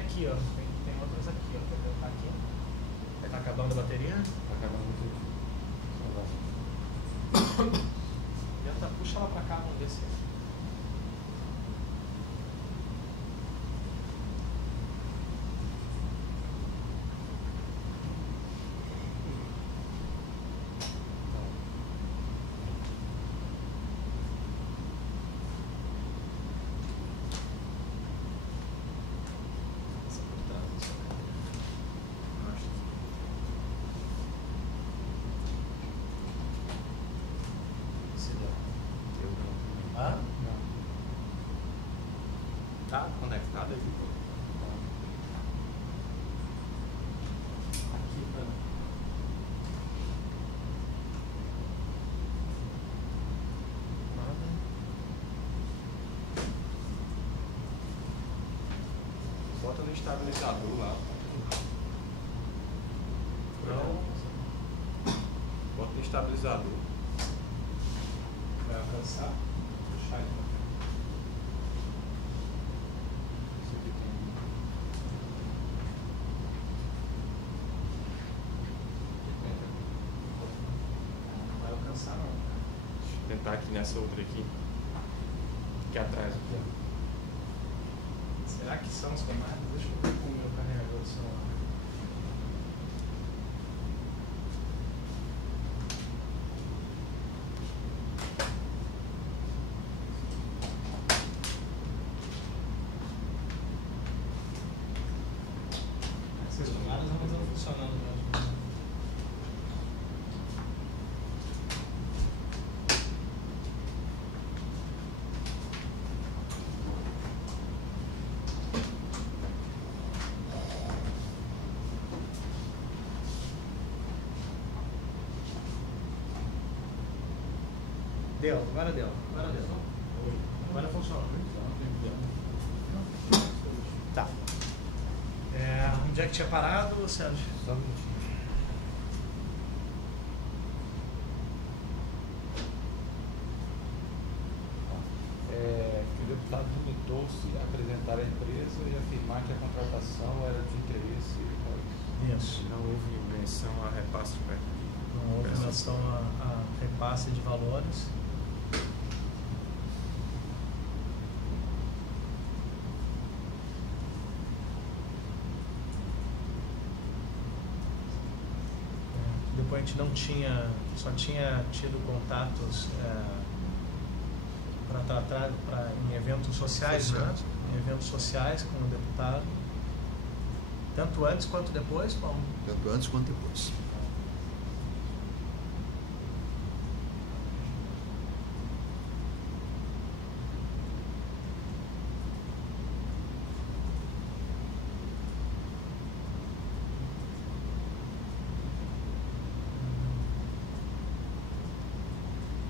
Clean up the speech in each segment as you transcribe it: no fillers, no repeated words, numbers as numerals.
aqui, ó. Tem outras aqui, ó. Quer ver? Tá aqui. Tá acabando a bateria? Tá acabando tudo. Puxa ela pra cá, vamos ver se. Tá conectado aqui. Aqui pra. Nada. Bota no estabilizador lá. Não. Bota no estabilizador. Vai alcançar. Puxar ele pra cá. Isso aqui tem. Não vai alcançar não. Deixa eu tentar aqui nessa outra aqui. Aqui atrás aqui, ó. Será que são os comandos? Deixa eu ver com o meu carregador do celular. Essas tomadas não estão funcionando mesmo. Deu, agora deu. Agora deu. Agora funcionou. Tá. Onde é que tinha parado, Sérgio? Só um minutinho. Que o deputado limitou-se a apresentar a empresa e afirmar que a contratação era de interesse. Isso. Não houve menção a repasse de crédito. Não houve menção a repasse de valores. Depois a gente não tinha, só tinha tido contatos para tratar em eventos sociais, né? Em eventos sociais com o deputado. Tanto antes quanto depois, Paulo? Tanto antes quanto depois.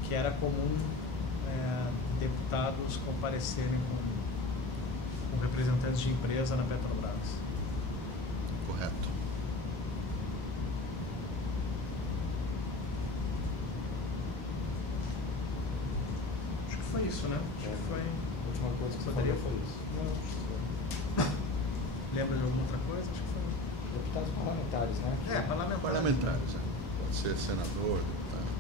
Que era comum deputados comparecerem com representantes de empresa na Petrobras. Correto. Acho que foi isso, né? Acho que foi. A última coisa que você Poderia- falou foi isso. Lembra de alguma outra coisa? Acho que foi. Deputados parlamentares, né? Parlamentares, né? Pode ser senador, deputado.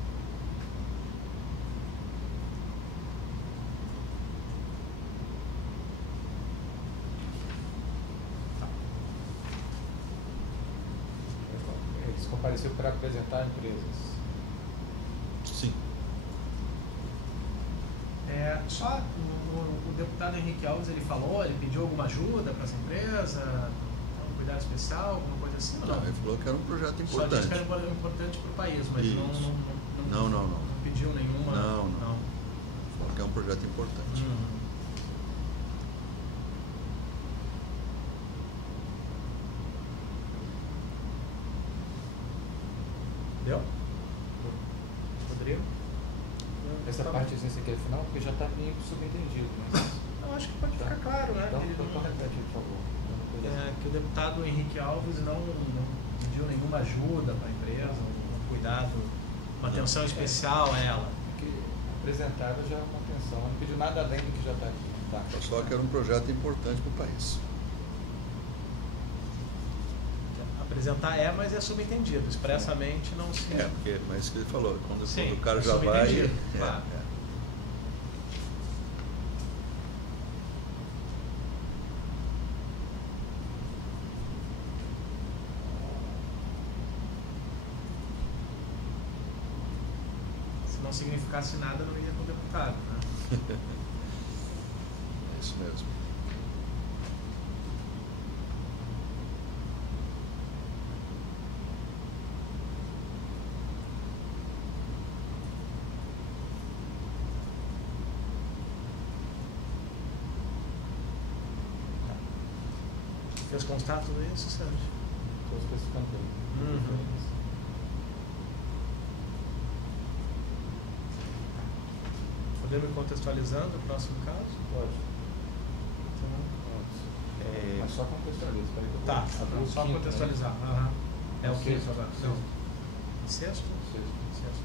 Eles compareceram para apresentar empresas. Sim. Só o deputado Henrique Alves, ele falou, ele pediu alguma ajuda para essa empresa, um cuidado especial, alguma coisa assim, ou não? Não, ele falou que era um projeto Só disse importante. que era importante para o país, mas Isso. não pediu nenhuma... Não. Falou que é um projeto importante. Deu? Rodrigo? Essa partezinha aqui é final, porque já está meio subentendido, mas... Eu acho que pode ficar claro, né? Então, que, ele não- repete, por favor. que o deputado Henrique Alves não pediu nenhuma ajuda para a empresa, um cuidado, uma atenção especial a ela. Porque apresentaram já uma atenção, não pediu nada além do que já está aqui. Tá? Só que era um projeto importante para o país. apresentar mas é subentendido, expressamente não se... porque, mas isso que ele falou, quando Sim, o cara é já vai... claro. Se não significasse nada, não iria para o deputado, né? É isso mesmo. Fez contato tudo isso, Sérgio? Estou especificando aí. Uhum. Podemos ir contextualizando o próximo caso? Pode. Então, Mas só contextualiza. Espera que eu vou tá, abrir o só quinto, contextualizar. né? Aham. É o que? Sexto. Sexto? Sexto.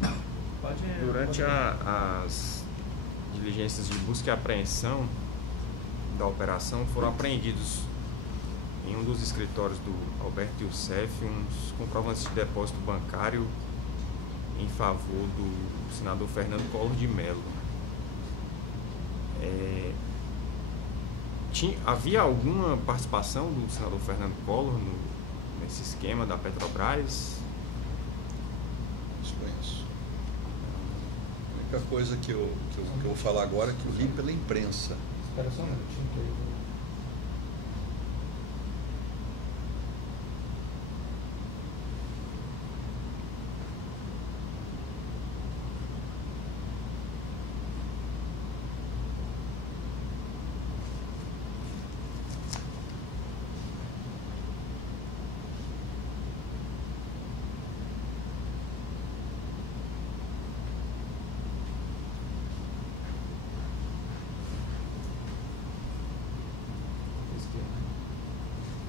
Tá. Pode. Durante pode... as diligências de busca e apreensão da operação, foram apreendidos em um dos escritórios do Alberto Youssef uns comprovantes de depósito bancário em favor do senador Fernando Collor de Mello. Havia alguma participação do senador Fernando Collor nesse esquema da Petrobras? Desconheço. A única coisa que eu vou falar agora é que eu li pela imprensa. Espera só um minutinho que eu vou...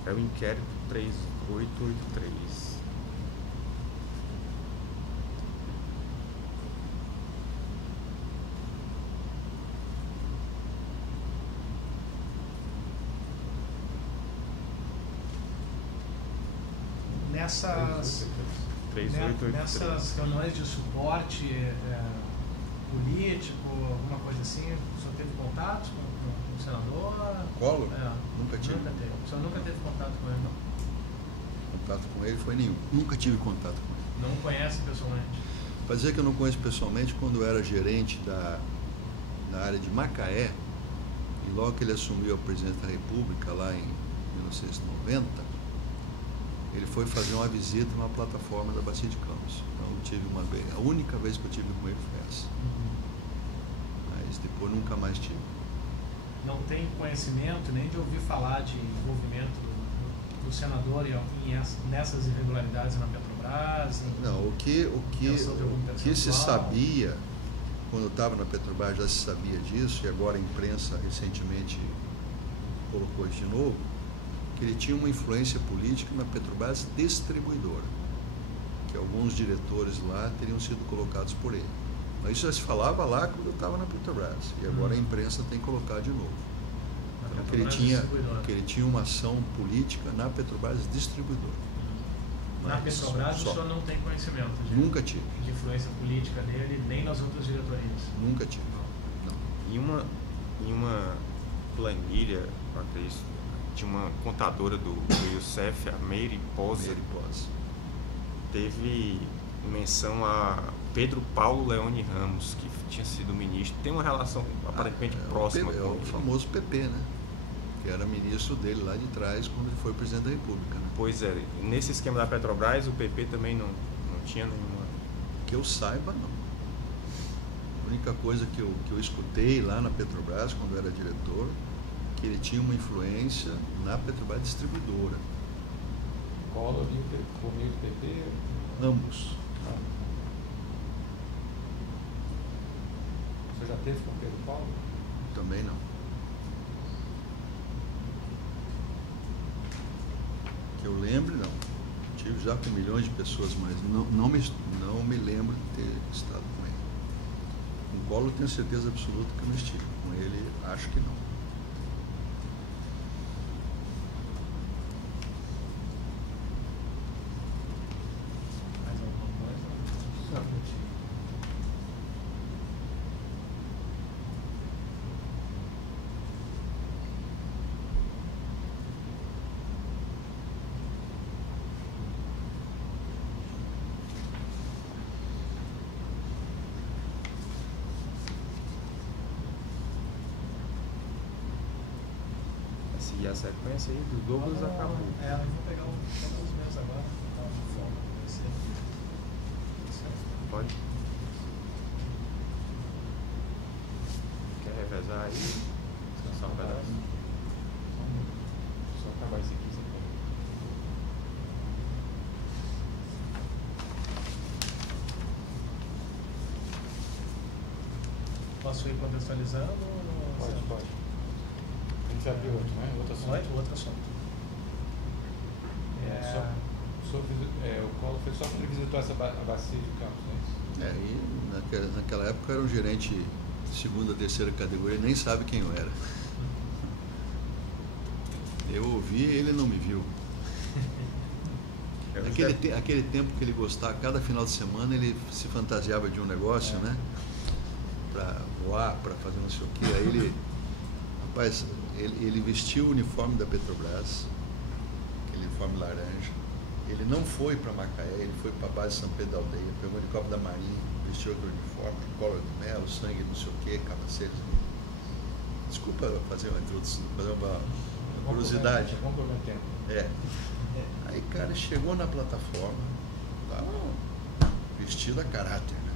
É o inquérito 3883. Nessas reuniões de suporte político, alguma coisa assim, o senhor teve contatos com o senador? Collor? Nunca tive. Nunca teve. O senhor nunca teve contato com ele, não? Contato com ele foi nenhum. Nunca tive contato com ele. Não conhece pessoalmente? Para dizer que eu não conheço pessoalmente, quando eu era gerente na área de Macaé, e logo que ele assumiu a presidência da República, lá em 1990, ele foi fazer uma visita numa plataforma da Bacia de Campos. Então eu tive uma vez, a única vez que eu tive com ele foi essa. Mas depois nunca mais tive. Não tem conhecimento nem de ouvir falar de envolvimento do senador nessas irregularidades na Petrobras? Não, o que se sabia, quando eu estava na Petrobras já se sabia disso, e agora a imprensa recentemente colocou isso de novo, que ele tinha uma influência política na Petrobras distribuidora, que alguns diretores lá teriam sido colocados por ele. Mas isso já se falava lá quando eu estava na Petrobras, e agora a imprensa tem colocado de novo. Então, que ele tinha uma ação política na Petrobras distribuidora. Na Petrobras o senhor não tem conhecimento Nunca tive. De influência política dele, nem nas outras diretorias? Nunca tive. Não. Em uma planilha, acredito, tinha uma contadora do Youssef, a Meire Posa, teve menção a Pedro Paulo Leone Ramos, que tinha sido ministro. Tem uma relação aparentemente próxima com o famoso PP, né? Que era ministro dele lá de trás quando ele foi presidente da República. Né? Pois é, nesse esquema da Petrobras o PP também não tinha nenhuma... Que eu saiba, não. A única coisa que eu escutei lá na Petrobras, quando eu era diretor, que ele tinha uma influência na Petrobras distribuidora. Collor e comigo PP? Ambos. Você já teve com o Pedro Paulo? Também não. Que eu lembre, não. Tive já com milhões de pessoas, mas não me lembro de ter estado com ele. Com o Collor eu tenho certeza absoluta que eu não estive. Com ele, acho que não. seguir a sequência aí do Douglas acabou. Eu vou pegar os meus agora. Pode. Quer revezar aí? Descansar um pedaço? Só acabar isso aqui, você pode. Posso ir contextualizando? Pode. A gente abriu outro, né? Outro assunto. Outro assunto. O Collor foi só quando ele visitou essa bacia de Campos, né? E naquela época era um gerente de segunda, terceira categoria, nem sabe quem eu era. Eu ouvi e ele não me viu. Aquele tempo que ele gostava, cada final de semana ele se fantasiava de um negócio, né? Para voar, para fazer não sei o quê. Aí ele vestiu o uniforme da Petrobras, aquele uniforme laranja. Ele não foi para Macaé, ele foi para a base de São Pedro da Aldeia, pegou o helicóptero da Marinha, vestiu aquele uniforme, cola de mel, sangue, não sei o quê, capacete. Desculpa fazer uma introdução, fazer uma curiosidade. Vamos por um tempo. Aí, cara, chegou na plataforma, vestido a caráter, né?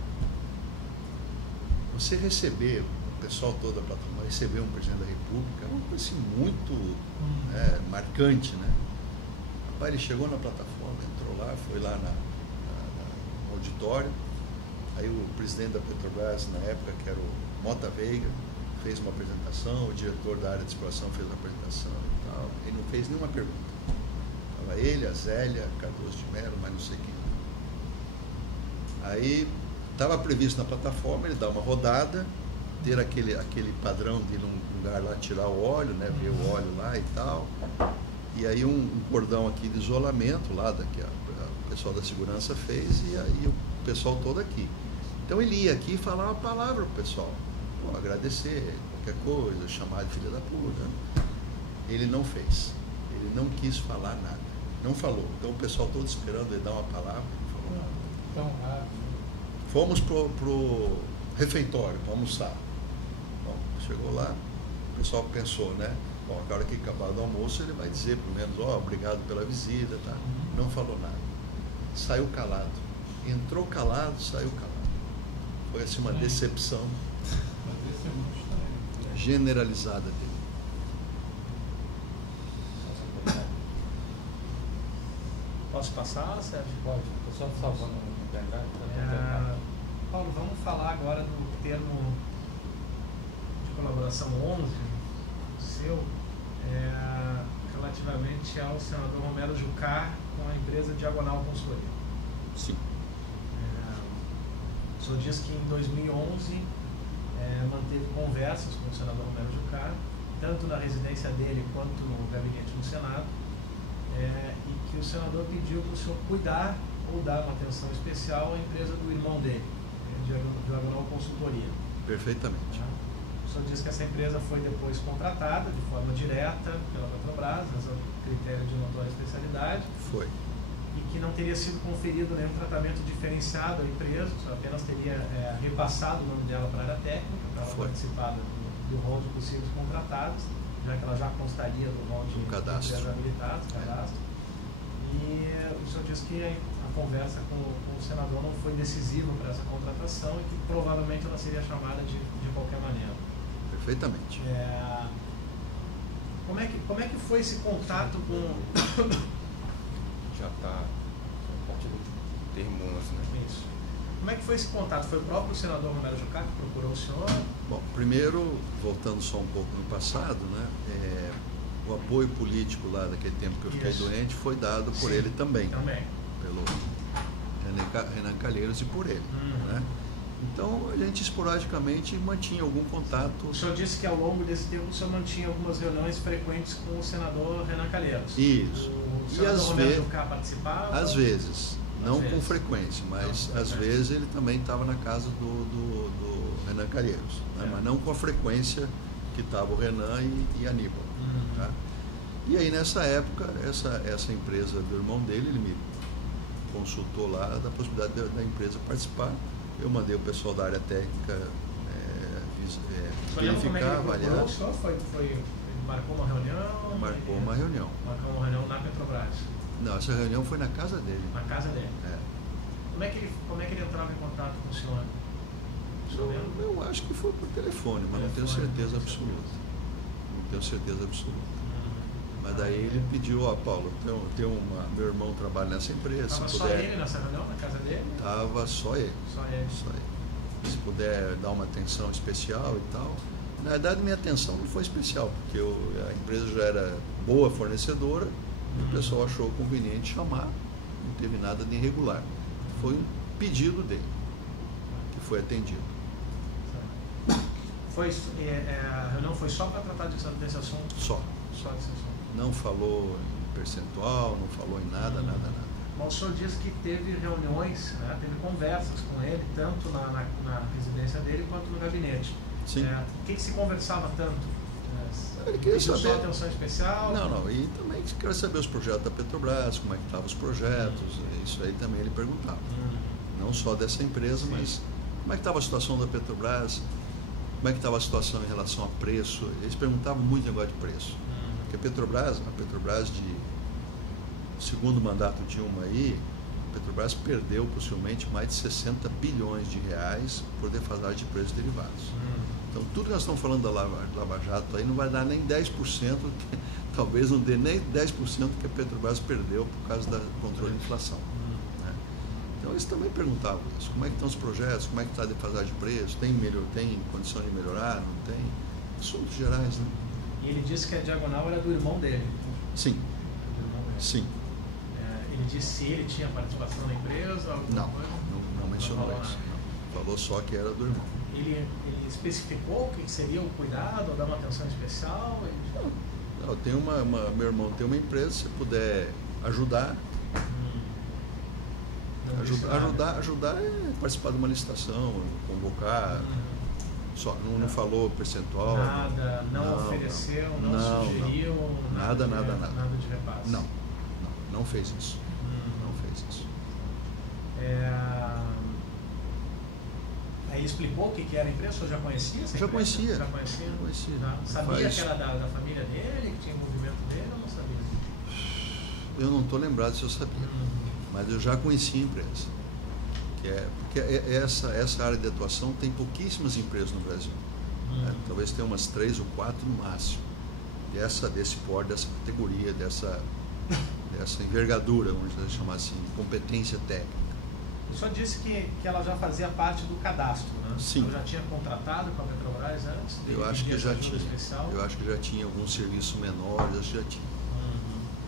Você receber o pessoal todo da plataforma, receber um presidente da República, é uma coisa assim, muito marcante, né? Rapaz, ele chegou na plataforma, entrou lá, foi lá no auditório, aí o presidente da Petrobras, na época, que era o Mota Veiga, fez uma apresentação, o diretor da área de exploração fez uma apresentação e tal, ele não fez nenhuma pergunta. Estava ele, a Zélia, Cardoso de Mello, mas não sei quem. Aí, estava previsto na plataforma ele dar uma rodada, ter aquele padrão de ir num lugar lá tirar o óleo, né, ver o óleo lá e tal. E aí um cordão aqui de isolamento lá, que o pessoal da segurança fez, e aí o pessoal todo aqui. Então ele ia aqui falar uma palavra pro pessoal, agradecer, qualquer coisa, chamar de filha da puta. Ele não fez, ele não quis falar nada, não falou. Então o pessoal todo esperando ele dar uma palavra, ele falou nada. Então, Fomos pro refeitório, para almoçar. Bom, chegou lá, o pessoal pensou, né? Bom, agora que acabar do almoço, ele vai dizer, pelo menos, obrigado pela visita, tá? Não falou nada. Saiu calado. Entrou calado, saiu calado. Foi assim uma decepção generalizada dele. Posso passar, Sérgio? Pode. Estou só salvando o pendrive. Paulo, vamos falar agora do termo de colaboração 11, seu, relativamente ao senador Romero Jucá com a empresa Diagonal Consultoria. Sim. O senhor diz que em 2011 manteve conversas com o senador Romero Jucá, tanto na residência dele quanto no gabinete do Senado, e que o senador pediu para o senhor cuidar ou dar uma atenção especial à empresa do irmão dele, Diagonal Consultoria. Perfeitamente. O senhor diz que essa empresa foi depois contratada de forma direta pela Petrobras, razão critério de notória especialidade. Foi. E que não teria sido conferido nenhum tratamento diferenciado à empresa, só apenas teria repassado o nome dela para a área técnica, para ela participar do rol de possíveis contratados, já que ela já constaria do rol de empresas habilitadas, cadastro. E o senhor diz que a conversa com o senador não foi decisiva para essa contratação e que provavelmente ela seria chamada de qualquer maneira. Perfeitamente. Como é que foi esse contato com... Já está termo 11, né? Isso. Como é que foi esse contato? Foi o próprio senador Romero Jucá que procurou o senhor? Bom, primeiro, voltando só um pouco no passado, né, o apoio político lá daquele tempo que eu fiquei doente foi dado por ele também. Pelo Renan Calheiros e por ele. Né? Então, a gente esporadicamente mantinha algum contato. O senhor disse que ao longo desse tempo o senhor mantinha algumas reuniões frequentes com o senador Renan Calheiros. Isso. O senador Romero Jucá participava? Às vezes. Não com frequência, mas às vezes ele também estava na casa do Renan Calheiros, né? Mas não com a frequência que estava o Renan e Aníbal. Tá? E aí nessa época, essa empresa do irmão dele, ele me consultou lá da possibilidade da empresa participar. Eu mandei o pessoal da área técnica verificar, avaliar. O senhor foi marcou uma reunião? Marcou uma reunião. Marcou uma reunião na Petrobras? Não, essa reunião foi na casa dele. Na casa dele? É. Como é que ele entrava em contato com o senhor? Eu acho que foi por telefone, mas não tenho certeza absoluta. Não tenho certeza absoluta. Mas daí ele pediu, Paulo, meu irmão trabalha nessa empresa. Estava só ele nessa reunião, na casa dele? Estava só ele. Só ele. Se puder dar uma atenção especial e tal. Na verdade, minha atenção não foi especial, porque a empresa já era boa fornecedora, e o pessoal achou conveniente chamar, não teve nada de irregular. Foi um pedido dele, que foi atendido. A reunião foi só para tratar desse assunto? Só desse assunto. Não falou em percentual, não falou em nada. Mas o senhor disse que teve reuniões, né, teve conversas com ele, tanto na residência dele quanto no gabinete. Sim. O que se conversava tanto? Ele queria saber. Só atenção especial? Não. E também queria saber os projetos da Petrobras, como é que estavam os projetos, isso aí também ele perguntava. Não só dessa empresa, mas como é que estava a situação da Petrobras, como é que estava a situação em relação a preço. Eles perguntavam muito negócio de preço. Porque a Petrobras segundo mandato Dilma aí, a Petrobras perdeu possivelmente mais de 60 bilhões de reais por defasagem de preços derivados. Então, tudo que nós estamos falando da Lava Jato aí não vai dar nem 10%, talvez não dê nem 10% que a Petrobras perdeu por causa do controle de inflação. Né? Então, eles também perguntavam isso. Como é que estão os projetos? Como é que está a defasagem de preços? Tem condição de melhorar? Não tem? Assuntos gerais, né? E ele disse que a diagonal era do irmão dele. Sim. Sim. Ele disse se ele tinha participação na empresa? Não mencionou isso. Não. Falou só que era do irmão. Ele especificou o que seria o cuidado, ou dar uma atenção especial? Não, meu irmão tem uma empresa, se puder ajudar. Ajudar é participar de uma licitação, convocar. Só não falou percentual. Nada, não ofereceu, não sugeriu. Nada. Nada de repasse. Não fez isso. Não fez isso. Aí ele explicou o que era a empresa? O senhor já conhecia essa Já empresa? conhecia. Já conhecia? Tá. Sabia que era da família dele, que tinha envolvimento dele, ou não sabia? Eu não estou lembrado se eu sabia. Mas eu já conhecia a empresa. Porque essa área de atuação tem pouquíssimas empresas no Brasil. Né? Talvez tenha umas 3 ou 4 no máximo. Desse porte, dessa categoria, dessa envergadura, vamos chamar assim, competência técnica. O senhor disse que ela já fazia parte do cadastro, né? Sim. Eu já tinha contratado com a Petrobras antes? Eu acho que já tinha. Especial. Eu acho que já tinha algum serviço menor, já tinha.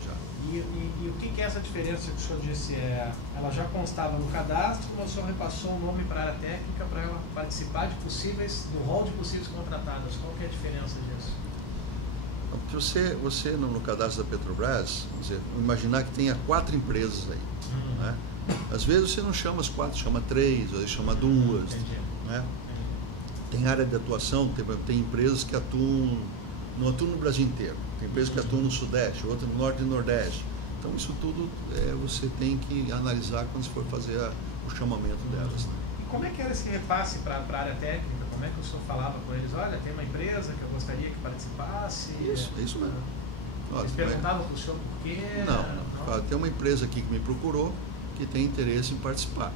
Já. E o que é essa diferença que o senhor disse? Ela já constava no cadastro, mas o senhor repassou o nome para a área técnica para ela participar do rol de possíveis contratadas. Qual que é a diferença disso? Porque você no cadastro da Petrobras, vamos dizer, imaginar que tenha 4 empresas aí. Né? Às vezes você não chama as 4, chama 3, às vezes chama 2. Né? Tem área de atuação, tem empresas que não atuam no Brasil inteiro. Tem empresas que atuam no Sudeste, outra no Norte e Nordeste. Então isso tudo você tem que analisar quando você for fazer o chamamento delas. Né? E como é que era esse repasse para a área técnica? Como é que o senhor falava com eles? Olha, tem uma empresa que eu gostaria que participasse. Isso mesmo. Eles perguntavam para o senhor por quê? Não. Tem uma empresa aqui que me procurou que tem interesse em participar.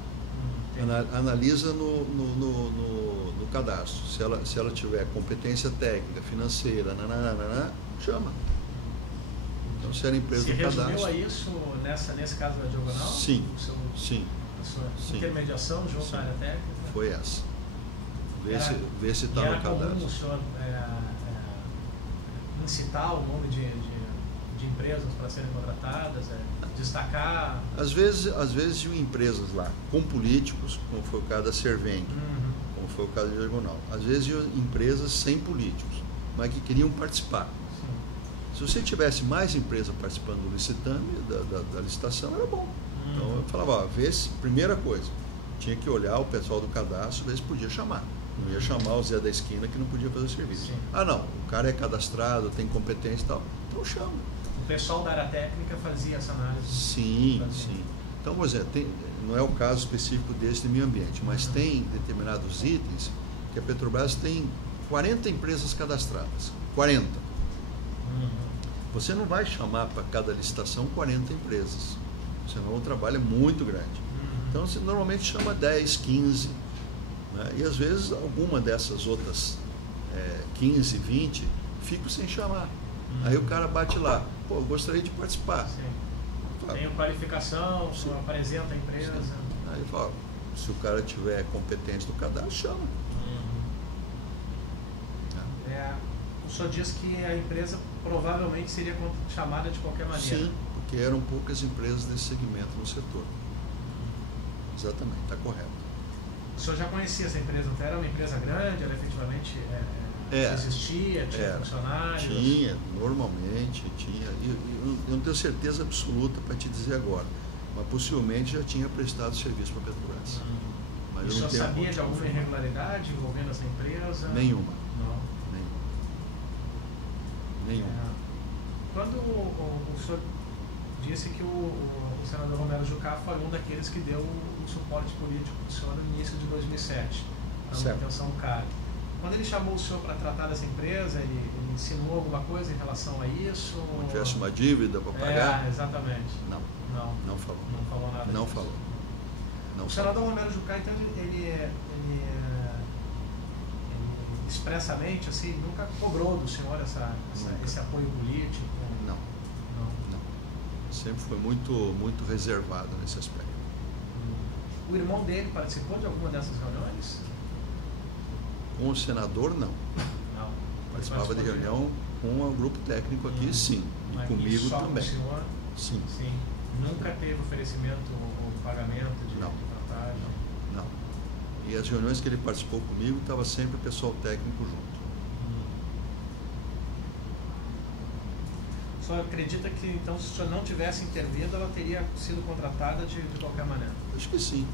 Analisa no cadastro. Se ela tiver competência técnica, financeira, chama. Então, se era empresa do cadastro. Se resumiu a isso nesse caso da diagonal? Sim. A sua intermediação junto à área técnica? Foi essa. Ver se está no cadastro. Era comum o senhor incitar o nome de empresas para serem contratadas, destacar? Às vezes iam empresas lá com políticos, como foi o caso da Serveng, como foi o caso da Diagonal. Às vezes iam empresas sem políticos, mas que queriam participar. Sim. Se você tivesse mais empresas participando do licitame, da licitação, era bom. Então eu falava, primeira coisa, tinha que olhar o pessoal do cadastro, ver se podia chamar. Não ia chamar o Zé da esquina que não podia fazer o serviço. Sim. Não, o cara é cadastrado, tem competência e tal, então chama. O pessoal da área técnica fazia essa análise? Sim. Então, por exemplo, não é o caso específico desse de meio ambiente, mas tem determinados itens que a Petrobras tem 40 empresas cadastradas. 40. Você não vai chamar para cada licitação 40 empresas, senão o trabalho é muito grande. Então você normalmente chama 10, 15, né? E às vezes alguma dessas outras 15, 20 ficam sem chamar. Aí o cara bate lá, pô, eu gostaria de participar. Tenho qualificação, apresenta a empresa. Sim. Aí fala, se o cara tiver competente no cadastro, chama. O senhor diz que a empresa provavelmente seria chamada de qualquer maneira. Sim, porque eram poucas empresas desse segmento no setor. Exatamente, está correto. O senhor já conhecia essa empresa? Então era uma empresa grande, ela efetivamente existia, tinha funcionários? Tinha, normalmente tinha. Eu não tenho certeza absoluta para te dizer agora, mas possivelmente já tinha prestado serviço para a Petrobras. Mas o senhor sabia de alguma irregularidade envolvendo essa empresa? Nenhuma. Quando o senhor disse que o senador Romero Jucá foi um daqueles que deu o suporte político para o senhor no início de 2007, na manutenção do CARG. Quando ele chamou o senhor para tratar dessa empresa, ele insinuou alguma coisa em relação a isso? Se tivesse uma dívida para pagar? Exatamente. Não falou. Não falou nada Não disso. falou. O senador Romero Jucá, então, ele expressamente, assim, nunca cobrou do senhor esse apoio político? Não. Sempre foi muito reservado nesse aspecto. O irmão dele participou de alguma dessas reuniões? Com o senador, não. Participava de reunião com o grupo técnico aqui, sim. E comigo só também. Com o senhor? Sim. Nunca teve oferecimento ou pagamento de vantagem? Não. E as reuniões que ele participou comigo, estava sempre o pessoal técnico junto. O senhor acredita que, então, se o senhor não tivesse intervido, ela teria sido contratada de qualquer maneira? Acho que sim.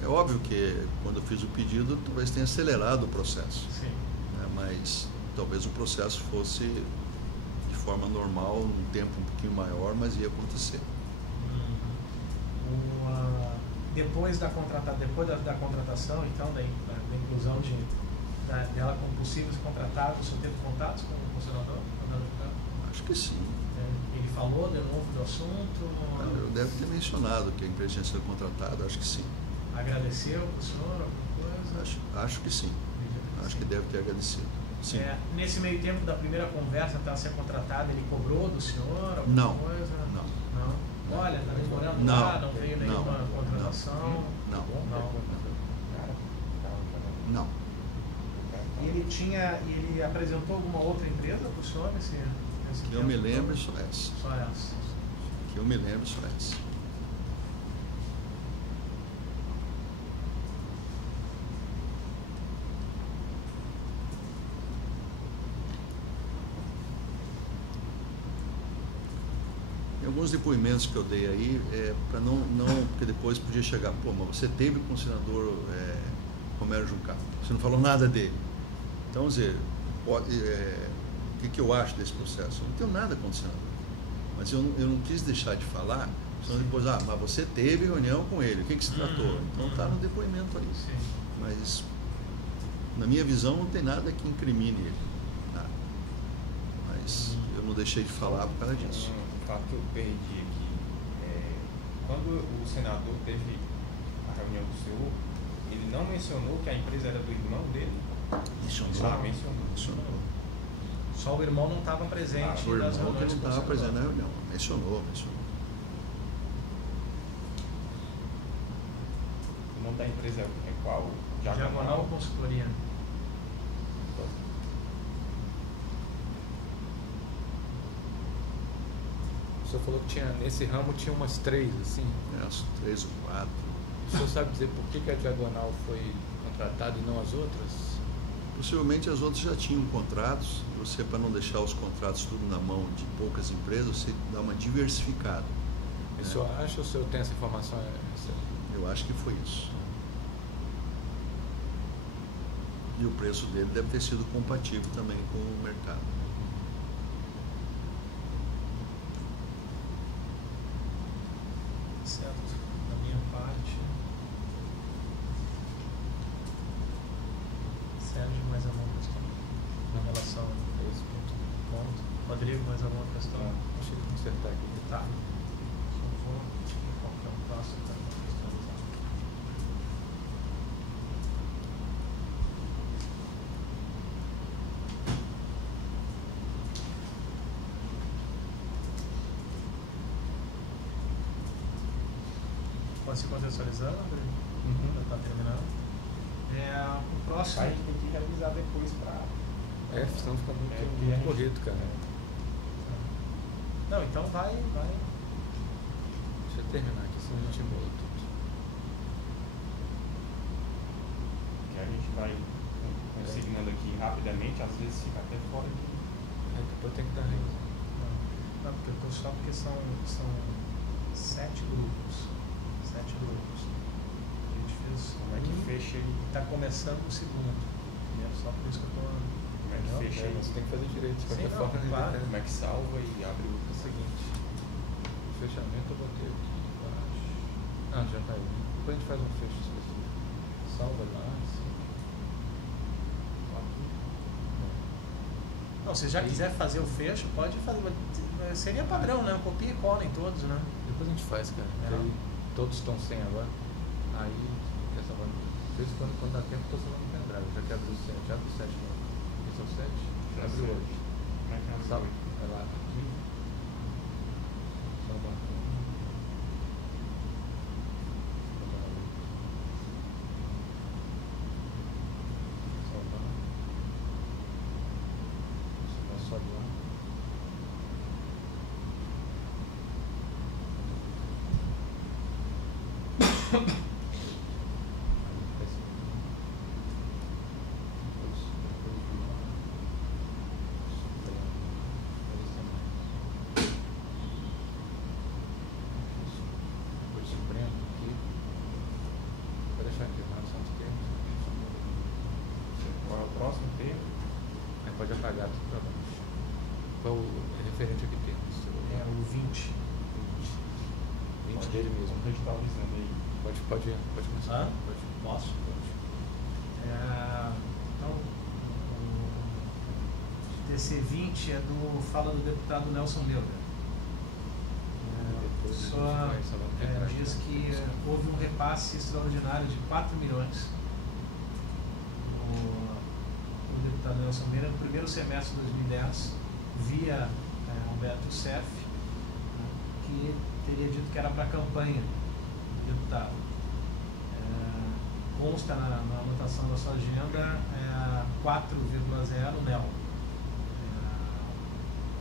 É óbvio que, quando eu fiz o pedido, talvez tenha acelerado o processo. Sim. Né? Mas talvez o processo fosse de forma normal, num tempo um pouquinho maior, mas ia acontecer. Depois da contratação, então, da inclusão dela como possíveis contratados, o senhor teve contatos com o senador? Acho que sim. Ele falou de novo do assunto? Eu deve ter mencionado que a empresa tinha sido contratada, acho que sim. Agradeceu para o senhor alguma coisa? Acho que sim. Acho que deve ter agradecido. Sim. Nesse meio tempo da primeira conversa, para ser contratado, ele cobrou do senhor alguma Não. coisa? Não. Olha, está demorando lá, não veio nenhuma contratação? Não. E ele apresentou alguma outra empresa para o senhor nesse que eu me lembro, só essa. Só essa. Que eu me lembro, só essa. Alguns depoimentos que eu dei aí, para não, porque depois podia chegar, pô, mas você teve com o senador Romero Jucá, você não falou nada dele. Então, quer dizer, o que eu acho desse processo? Eu não tenho nada contra o senador, mas eu não quis deixar de falar, senão depois, mas você teve reunião com ele, o que se tratou? Então está no depoimento aí. Sim. Mas, na minha visão, não tem nada que incrimine ele, nada. Mas eu não deixei de falar por causa disso. O fato que eu perdi aqui, quando o senador teve a reunião do senhor, ele não mencionou que a empresa era do irmão dele? Mencionou. Só o irmão não estava presente. O irmão que não estava presente na reunião. Mencionou. O nome da empresa é qual? Diagonal Consultoria. O senhor falou que nesse ramo tinha umas 3, assim? Umas 3 ou 4. O senhor sabe dizer por que a Diagonal foi contratada e não as outras? Possivelmente as outras já tinham contratos. Você, para não deixar os contratos tudo na mão de poucas empresas, você dá uma diversificada. O senhor acha ou o senhor tem essa informação? Eu acho que foi isso. E o preço dele deve ter sido compatível também com o mercado. Certo. Da minha parte. Sérgio, mais alguma questão em relação a esse ponto? alguma questão? Deixa eu consertar aqui. Tá. Só vou qual que é o próximo para contextualizar. Pode se contextualizando, André? Já está terminando. O próximo. Aí tem que revisar depois para. Senão fica muito corrido, cara. Não, então vai. Deixa eu terminar aqui, senão a gente embola tudo. Que a gente vai consignando aqui rapidamente, às vezes fica até fora aqui. Aí depois tem que dar revisão. Não, porque eu estou só porque são 7 grupos. 7 grupos. A gente fez. Como é que fecha aí? Está começando o segundo. E é só por isso que eu estou. Como é que fecha aí? Você tem que fazer direito, de qualquer Sim, forma. não, claro. Como é que salva e abre o Seguinte, o fechamento eu botei aqui embaixo. Já caiu. Depois a gente faz um fecho específico. Salva lá, assim. Não, se já quiser fazer o fecho, pode fazer. Seria padrão, né? Copia e cola em todos, né? Depois a gente faz, cara. Aí todos estão sem agora. Aí, quer salvar? De vez em quando dá tempo, eu estou salvando no pendrive. Já que abriu o 7, abre o 7 novo. Esse é o 7? Já abriu hoje. Como é que abre? Salva. Vai lá, aqui. Salva. Salvar. Sobe lá. Qual é o próximo termo? Aí pode apagar tudo pra baixo. Qual é referente a que termo? É o 20. 20 dele mesmo. A gente está avisando aí. Pode começar. Posso? Então, o TC20 fala do deputado Nelson Melder. A pessoa diz que houve um repasse extraordinário de 4 milhões no deputado Nelson Melder no primeiro semestre de 2010, via Alberto Youssef, que teria dito que era para a campanha do deputado. Consta na anotação da sua agenda 4,0 NEL.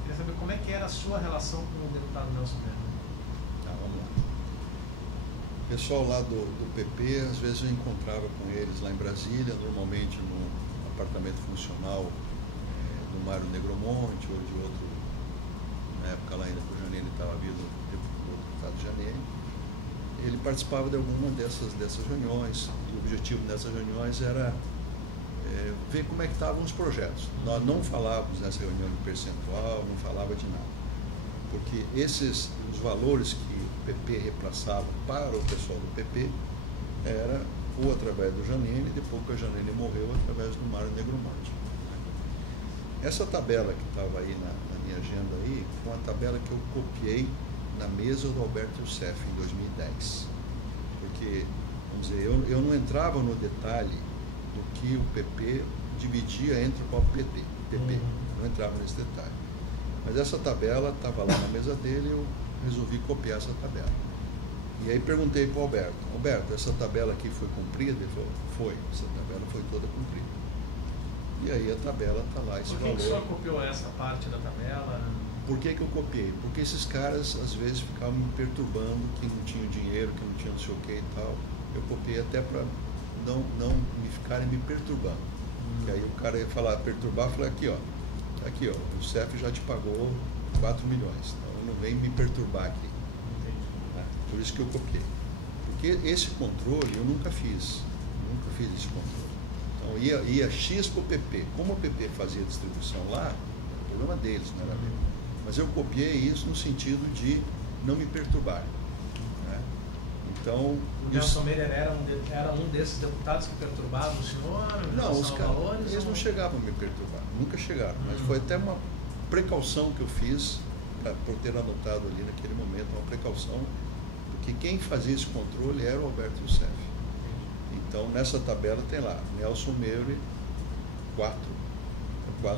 Queria saber como é que era a sua relação com o deputado Nelson Melder. Tá, vamos lá. O pessoal lá do PP, às vezes eu encontrava com eles lá em Brasília, normalmente no apartamento funcional do Mário Negromonte ou de outro, na época lá ainda que o Janine estava vindo, o deputado Janine. Ele participava de alguma dessas reuniões. O objetivo dessas reuniões era ver como é que estavam os projetos. Nós não falávamos nessa reunião de percentual, não falava de nada. Porque os valores que o PP repassava para o pessoal do PP era ou através do Janine, depois que a Janine morreu, através do Mário Negromonte. Essa tabela que estava aí na minha agenda aí, foi uma tabela que eu copiei na mesa do Alberto Youssef em 2010. Porque, vamos dizer, eu não entrava no detalhe do que o PP dividia entre o próprio PP. Não entrava nesse detalhe. Mas essa tabela estava lá na mesa dele e eu resolvi copiar essa tabela. E aí perguntei para o Alberto, essa tabela aqui foi cumprida? Ele falou, foi, essa tabela foi toda cumprida. E aí a tabela está lá, esse valor. Por que o senhor copiou essa parte da tabela? Por que eu copiei? Porque esses caras, às vezes, ficavam me perturbando, que não tinham dinheiro, que não tinham não sei o que e tal. Eu copiei até para não me ficarem me perturbando. Que aí o cara ia falar, perturbar, eu falei, aqui ó, o CEF já te pagou 4 milhões, então não vem me perturbar aqui. Por isso que eu copiei. Porque esse controle eu nunca fiz esse controle. Então ia X para o PP. Como o PP fazia a distribuição lá, era o problema deles, não era meu. Mas eu copiei isso no sentido de não me perturbar. Né? Então, o Nelson Melder era um desses deputados que perturbavam o senhor? Não, os caras, eles não chegavam a me perturbar, nunca chegaram. Mas foi até uma precaução que eu fiz por ter anotado ali naquele momento, uma precaução, porque quem fazia esse controle era o Alberto Youssef. Então, nessa tabela tem lá, Nelson Meire, 4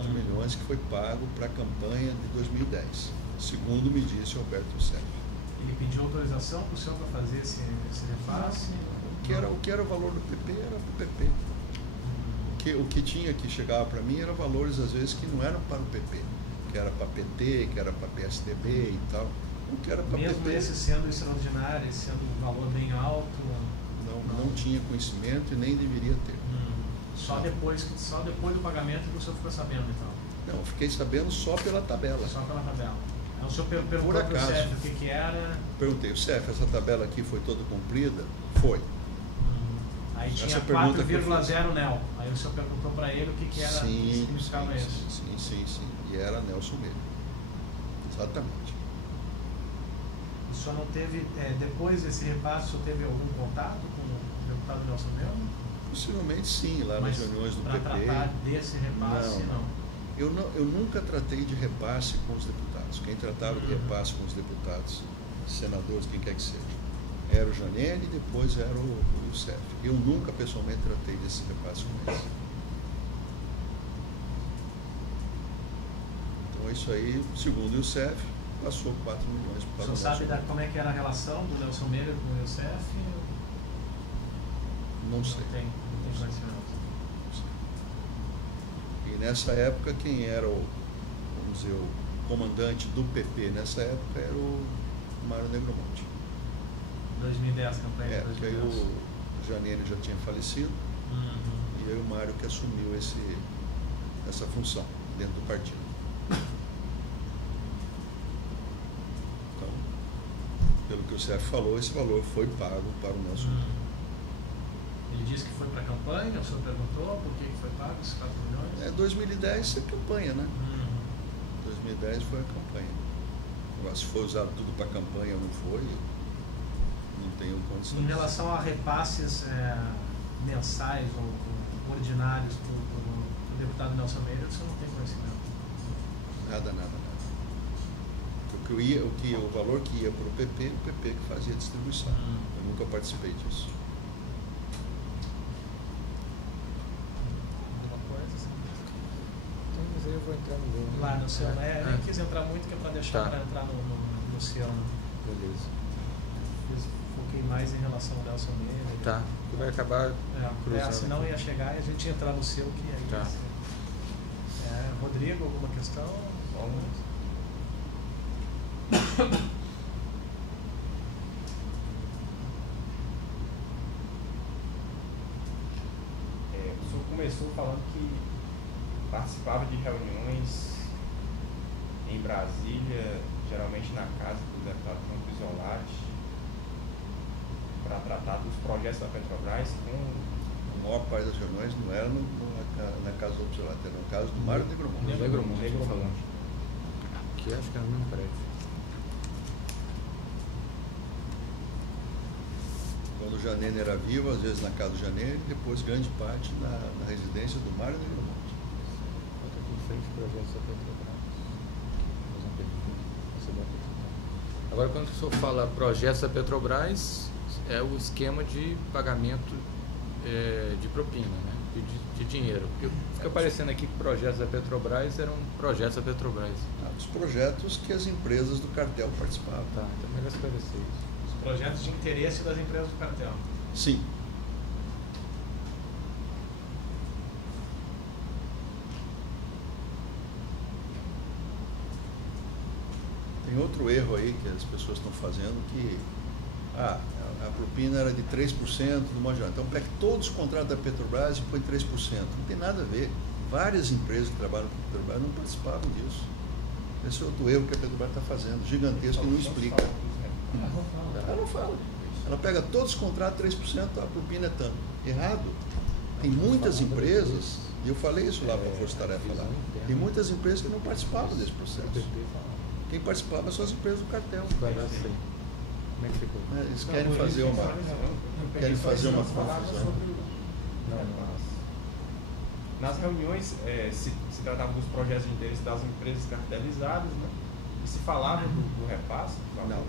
milhões que foi pago para a campanha de 2010, segundo me disse o Alberto Youssef. Ele pediu autorização para o senhor para fazer esse repasse? O que era o valor do PP era para o PP. O que tinha que chegava para mim eram valores, às vezes, que não eram para o PP, que era para PT, que era para PSDB e tal. O que era para mesmo PP. Esse sendo extraordinário, esse sendo um valor bem alto? Não tinha conhecimento e nem deveria ter. Só depois do pagamento que o senhor ficou sabendo, então? Não, eu fiquei sabendo só pela tabela. Só pela tabela. Então, o senhor perguntou para o CEF o que era? Perguntei, o CEF, essa tabela aqui foi toda cumprida? Foi. Aí tinha 4,0 NEL. Aí o senhor perguntou para ele o que era, significava isso. Sim. E era Nelson Meire. Exatamente. O senhor não teve, depois desse repasse, o senhor teve algum contato com o deputado Nelson Meire? Possivelmente sim, lá nas reuniões do PP. Para tratar desse repasse, não. Eu nunca tratei de repasse com os deputados. Quem tratava de repasse com os deputados, senadores, quem quer que seja, era o Janene e depois era o Youssef. Eu nunca pessoalmente tratei desse repasse com eles. Então isso aí, segundo o Youssef, passou 4 milhões para o Nelson. O senhor sabe como é que era a relação do Nelson Meire com o Youssef? Não sei. Não tem conhecimento. E nessa época, quem era vamos dizer, o comandante do PP nessa época era o Mário Negromonte. 2010, campanha de 2010. Porque aí o Janene já tinha falecido, e aí o Mário que assumiu essa função dentro do partido. Então, pelo que o CEF falou, esse valor foi pago para o Nelson. Ele disse que foi para a campanha, o senhor perguntou por que foi pago esses 4 milhões? 2010 é campanha, né? 2010 foi a campanha. Agora, se foi usado tudo para campanha ou não foi, não tenho condição. Em relação a repasses mensais ou ordinários para o deputado Nelson Meire, o senhor não tem conhecimento? Nada. O valor que ia para o PP que fazia a distribuição. Eu nunca participei disso. Eu vou entrar no lá no seu, nem quis entrar muito, que é para deixar para entrar no seu. Beleza. Foquei mais em relação ao Nelson Meire. Tá, que vai acabar cruzando. Senão ia chegar e a gente ia entrar no seu, que aí tá. Rodrigo, alguma questão? O senhor começou falando que participava de reuniões em Brasília, geralmente na casa do deputado Campos Isolati, para tratar dos projetos da Petrobras A maior parte das reuniões não era na casa do Isolati, era na casa do Mário Negromonte. Que acho que era no mesmo prédio. Quando o Janene era vivo, às vezes na casa do Janene, depois grande parte na residência do Mário Negromonte. Agora, quando o senhor fala projetos da Petrobras, é o esquema de pagamento de propina, né? de dinheiro. Porque fica parecendo aqui que projetos da Petrobras eram projetos da Petrobras. Os projetos que as empresas do cartel participavam. Tá, então é melhor esclarecer isso. Os projetos de interesse das empresas do cartel. Sim. Tem outro erro aí que as pessoas estão fazendo, que a propina era de 3% do modo geral. Então pega todos os contratos da Petrobras e põe 3%. Não tem nada a ver. Várias empresas que trabalham com a Petrobras não participavam disso. Esse é outro erro que a Petrobras está fazendo, gigantesco, e não explica. Ela não fala. Ela pega todos os contratos, 3%, a propina é tanto. Errado. Tem muitas empresas, e eu falei isso lá para a Força Tarefa lá, tem muitas empresas que não participavam desse processo. Quem participava são as empresas do cartel. Como é que ficou? Eles querem fazer uma confusão. Nas reuniões se tratava dos projetos de interesse das empresas cartelizadas, né? E se falava do repasse? Não.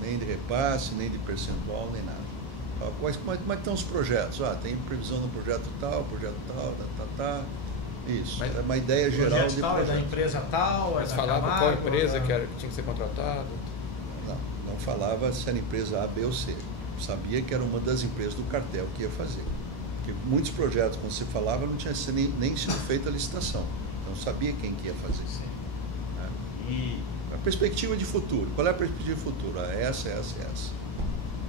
Nem de repasse, nem de percentual, nem nada. Como é que estão os projetos? Tem previsão no projeto tal, Isso. Mas era uma ideia geral de tal, projeto. É da empresa tal, Mas falava qual empresa que tinha que ser contratada? Não falava se era empresa A, B ou C. Sabia que era uma das empresas do cartel que ia fazer. Porque muitos projetos, quando se falava, não tinha nem sido feita a licitação. Não sabia quem que ia fazer. Sim. E a perspectiva de futuro. Qual é a perspectiva de futuro? Essa.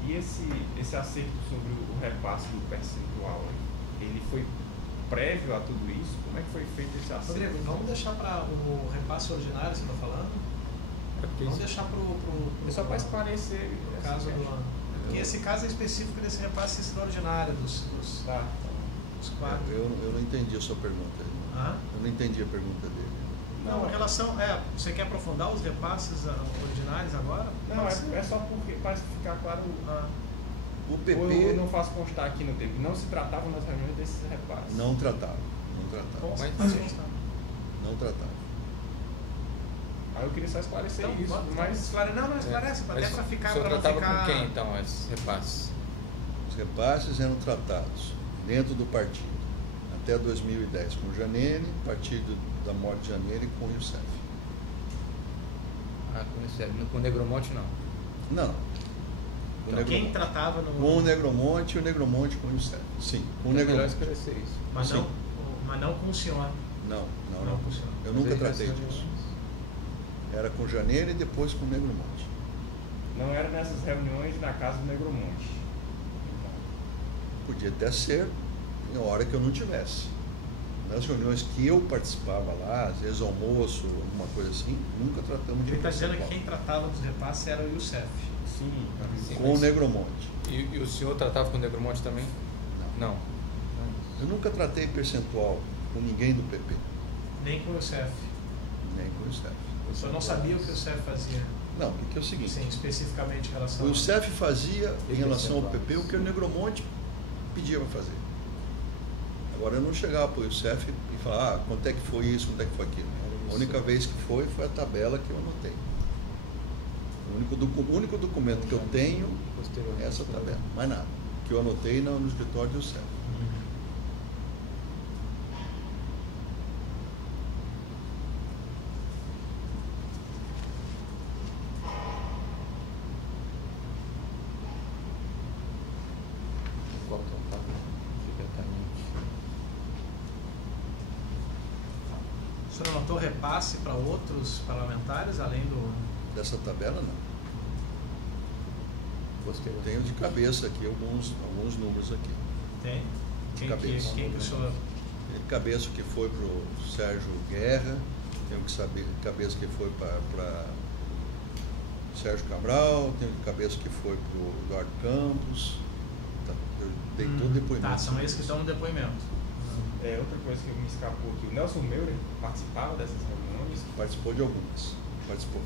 E esse acerto sobre o repasse do percentual, ele foi prévio a tudo isso? Como é que foi feito esse acerto? Rodrigo, vamos deixar para o repasse ordinário, você está falando? Vamos deixar para o... Só para esclarecer o caso do ano. Porque esse caso é específico desse repasse extraordinário dos quatro. Eu não entendi a sua pergunta. Eu não entendi a pergunta dele. Não, em relação... você quer aprofundar os repasses ordinários agora? Não, é só porque, para ficar claro... O PP... Eu não faço constar aqui no tempo. Não se tratava nas reuniões desses repasses. Não tratava. Não tratava. Aí eu queria só esclarecer então, isso. Não esclarece, até para ficar... O senhor tratava com quem, então, esses repasses? Os repasses eram tratados dentro do partido. Até 2010 com o Janene, partido da morte de Janene com o Youssef. Com o Youssef. Com o Negromonte, não? Não. Então, quem tratava no... Com o Negromonte e o Negromonte com o Youssef. Sim, com o Negromonte. Melhor esclarecer isso. Mas não com o senhor. Não com o senhor. Eu nunca tratei disso. Era com o Janene e depois com o Negromonte. Não era nessas reuniões na casa do Negromonte? Podia até ser na hora que eu não tivesse. Nas reuniões que eu participava lá, às vezes almoço, alguma coisa assim, nunca tratamos de... Ele está dizendo que quem tratava dos repasses era o Youssef. Sim, com o Negromonte. E o senhor tratava com o Negromonte também? Não. Eu nunca tratei percentual com ninguém do PP. Nem com o Youssef? Nem com o Youssef. O senhor não sabia o que o Youssef fazia? Não, porque é o seguinte... Sim, especificamente em relação... O Youssef fazia, em relação ao PP, o que o Negromonte pedia para fazer. Agora, eu não chegava para o Youssef e falava, quanto é que foi isso, quanto é que foi aquilo. A única vez que foi a tabela que eu anotei. O único documento que eu tenho é essa tabela, mais nada. Que eu anotei no escritório do Youssef. O senhor anotou repasse para outros parlamentares, além dessa tabela, não. Tenho de cabeça aqui alguns números aqui. Tem? Quem que o senhor... Tenho de cabeça que foi para o Sérgio Guerra, tenho que saber de cabeça que foi para Sérgio Cabral, tenho de cabeça que foi para o Eduardo Campos. Eu dei todo depoimento. Tá, são esses que estão no depoimento. Outra coisa que me escapou aqui, o Nelson Meurer participava dessas reuniões? Participou de algumas. Participou.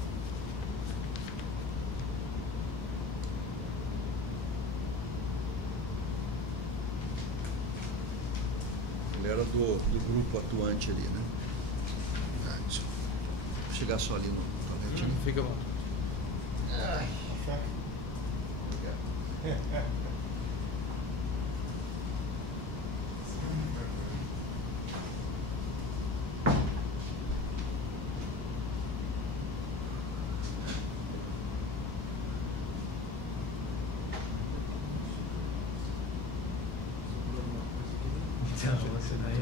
Ele era do grupo atuante ali, né? Deixa eu chegar só ali no toaletinho. Fica bom. Ai. Obrigado.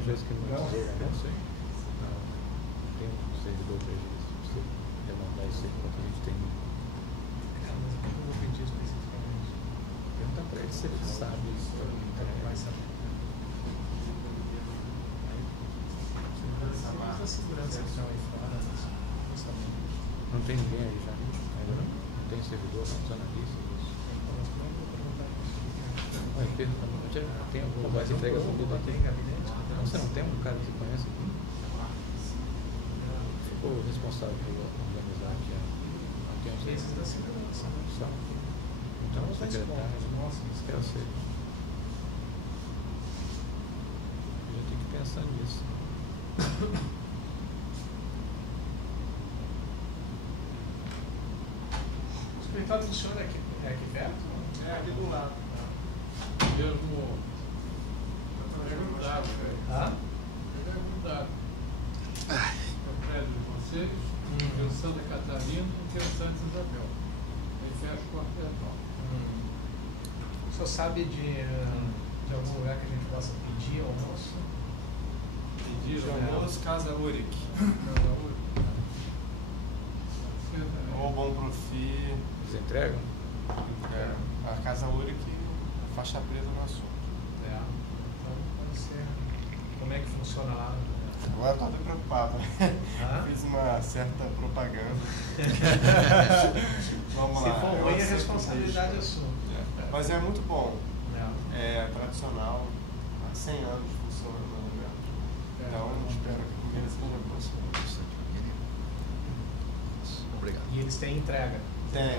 Já esqueci. Não sei. Não. Tem um servidor para isso. Você demandar isso aí enquanto a gente tem. Mas o que eu vou pedir especificamente? Pergunta para ele se ele sabe isso. Ele vai saber. A segurança que estão aí fora, justamente. Não tem ninguém aí já? Ainda não? Não tem servidor, não? Os analistas? Tem algum lugar que entrega comida aqui? Você não tem um cara que conhece aqui? Ficou responsável por organizar aqui? Não tem um Esses da segurança. Só. Então, o secretário, nossa, esquece ele. pensar nisso. O escritório do senhor é aqui perto? É aqui do lado. Mesmo. É grudado, velho. Ah? É grudado. É o prédio de vocês, tem o Santa Catarina e tem o Santa Isabel. Aí fecha o quartel. O senhor sabe de algum lugar que a gente possa pedir almoço? Pedir almoço, Casa Uric. Ou Bom Profi. Eles entregam? A Casa Uric, a faixa preta no assunto. Então pode ser. Como é que funciona lá? Agora eu tô até preocupado. Ah? Fiz uma certa propaganda. Vamos lá. Se for ruim, a responsabilidade é sua. Mas é muito bom. É. É tradicional. Há 100 anos funciona no lugar. Então eu espero que a comida seja boa. Obrigado. E eles têm entrega? Tem. A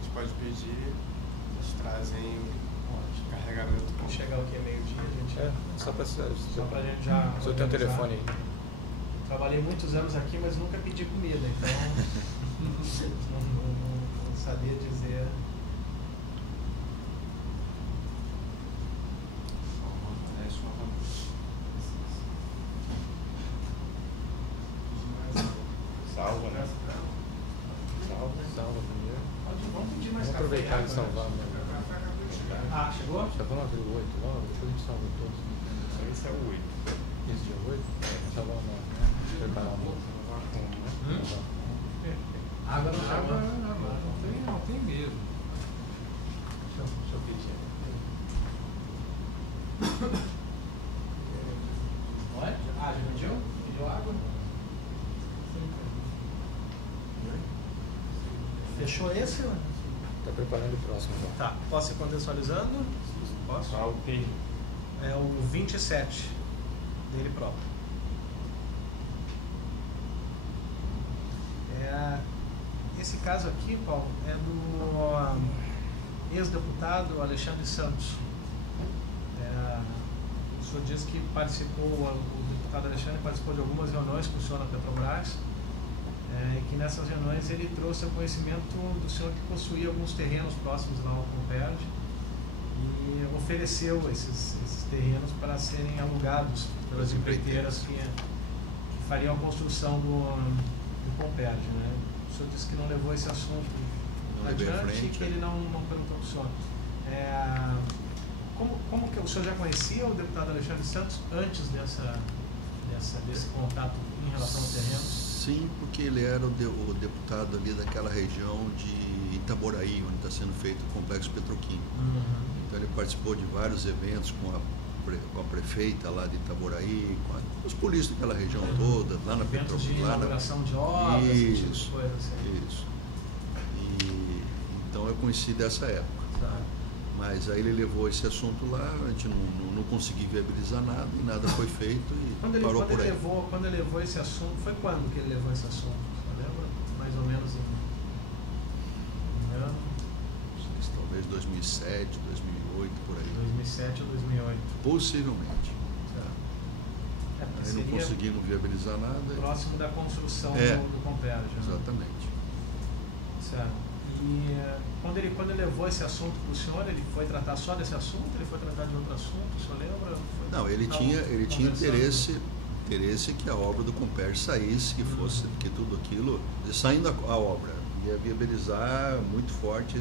gente pode pedir, eles trazem o carregamento. Quando chegar o que? Meio-dia, a gente. Só pra Só pra gente já. O senhor tem um telefone aí? Trabalhei muitos anos aqui, mas nunca pedi comida, então não sabia dizer. Salva, né? Salva primeiro. Vamos pedir mais Vamos café. aproveitar e salvar mesmo. Ah, chegou? Já vamos abrir o 8 logo, depois a gente salva todos. Esse é o 8. Esse dia 8? Salvar o 9, né? Preparar o 9. Água não chegou. Não tem mesmo. Deixa eu pedir. Oi? Ah, já pediu? Pediu água? Fechou esse? Tá preparando o próximo já. Tá. Posso ir contextualizando? Posso? Ah, o P. É o 27 dele próprio. Esse caso aqui, Paulo, é do ex-deputado Alexandre Santos. O senhor disse que participou, o deputado Alexandre participou de algumas reuniões com o senhor na Petrobras, e que nessas reuniões ele trouxe ao conhecimento do senhor que possuía alguns terrenos próximos lá ao Comperj e ofereceu esses terrenos para serem alugados pelas empreiteiras que fariam a construção do Comperj, né? O senhor disse que não levou esse assunto adiante e que ele não perguntou para o senhor. Como que o senhor já conhecia o deputado Alexandre Santos antes desse contato em relação ao terreno? Sim, porque ele era o deputado ali daquela região de Itaboraí, onde está sendo feito o complexo petroquímico. Então ele participou de vários eventos com a prefeita lá de Itaboraí, com os políticos daquela região toda, lá na Petrobras. De lá inauguração de obras, esse tipo de coisa assim. Isso. Então eu conheci dessa época. Tá. Mas aí ele levou esse assunto lá, a gente não conseguiu viabilizar nada e nada foi feito e parou por aí. Quando ele levou esse assunto, foi quando que ele levou esse assunto? Você lembra? Mais ou menos em ano? Talvez 2007, 2008, por aí. 2007 ou 2008. Possivelmente. Aí não conseguimos viabilizar nada. Próximo da construção do Comperj. Exatamente. Certo. E quando ele levou esse assunto para o senhor, ele foi tratar só desse assunto? Ele foi tratar de outro assunto? O senhor lembra? Não, ele tinha interesse que a obra do Comperj saísse, que fosse, que tudo aquilo, saindo a obra, ia viabilizar muito forte,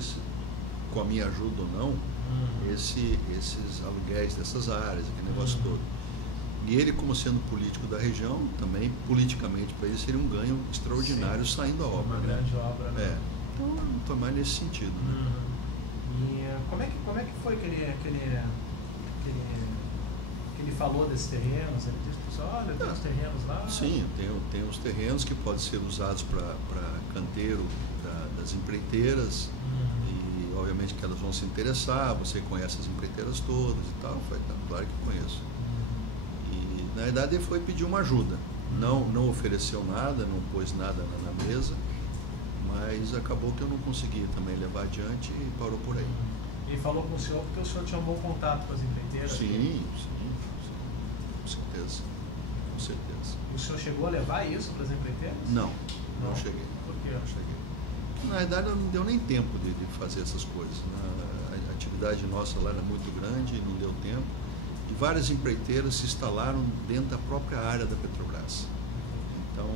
com a minha ajuda ou não, esses aluguéis dessas áreas, aquele negócio todo. E ele, como sendo político da região, também politicamente para ele seria um ganho extraordinário saindo a obra. Uma grande obra, né? Então, foi mais nesse sentido. Né? E como é que foi que ele falou desses terrenos? Ele disse para o senhor, olha, tem uns terrenos lá? Sim, tem uns terrenos que podem ser usados para canteiro das empreiteiras e obviamente que elas vão se interessar, você conhece as empreiteiras todas e tal, claro que conheço. E na verdade ele foi pedir uma ajuda, não ofereceu nada, não pôs nada na mesa, mas acabou que eu não consegui também levar adiante e parou por aí. Ele falou com o senhor porque o senhor tinha um bom contato com as empreiteiras? Sim. com certeza. Com certeza. O senhor chegou a levar isso para as empreiteiras? Não cheguei. Por quê? Não cheguei. Na verdade, não deu nem tempo de fazer essas coisas. A atividade nossa lá era muito grande e não deu tempo. E várias empreiteiras se instalaram dentro da própria área da Petrobras. Então,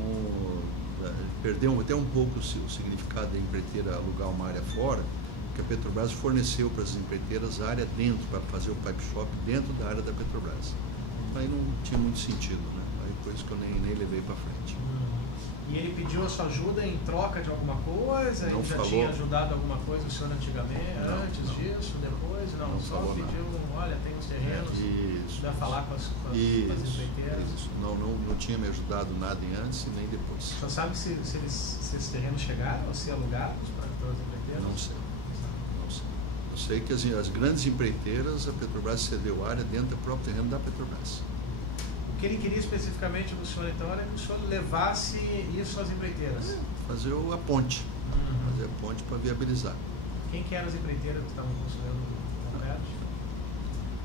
perdeu até um pouco o significado da empreiteira alugar uma área fora, porque a Petrobras forneceu para as empreiteiras a área dentro, para fazer o pipe shop dentro da área da Petrobras. Aí não tinha muito sentido, né? Aí foi isso que eu nem levei para frente. E ele pediu a sua ajuda em troca de alguma coisa? Não ele já falou. Tinha ajudado alguma coisa o senhor antigamente, Não, antes não. disso, depois? Não só pediu, olha, tem uns terrenos, vai falar com as empreiteiras. Isso. Não tinha me ajudado nada em antes e nem depois. O senhor sabe se esses terrenos chegaram a ser alugados para as empreiteiras? Não sei. Eu sei que as grandes empreiteiras, a Petrobras cedeu área dentro do próprio terreno da Petrobras. O que ele queria especificamente do senhor, então, era que o senhor levasse isso às empreiteiras? Fazer a ponte. Fazer a ponte para viabilizar. Quem que eram as empreiteiras que estavam construindo o prédio?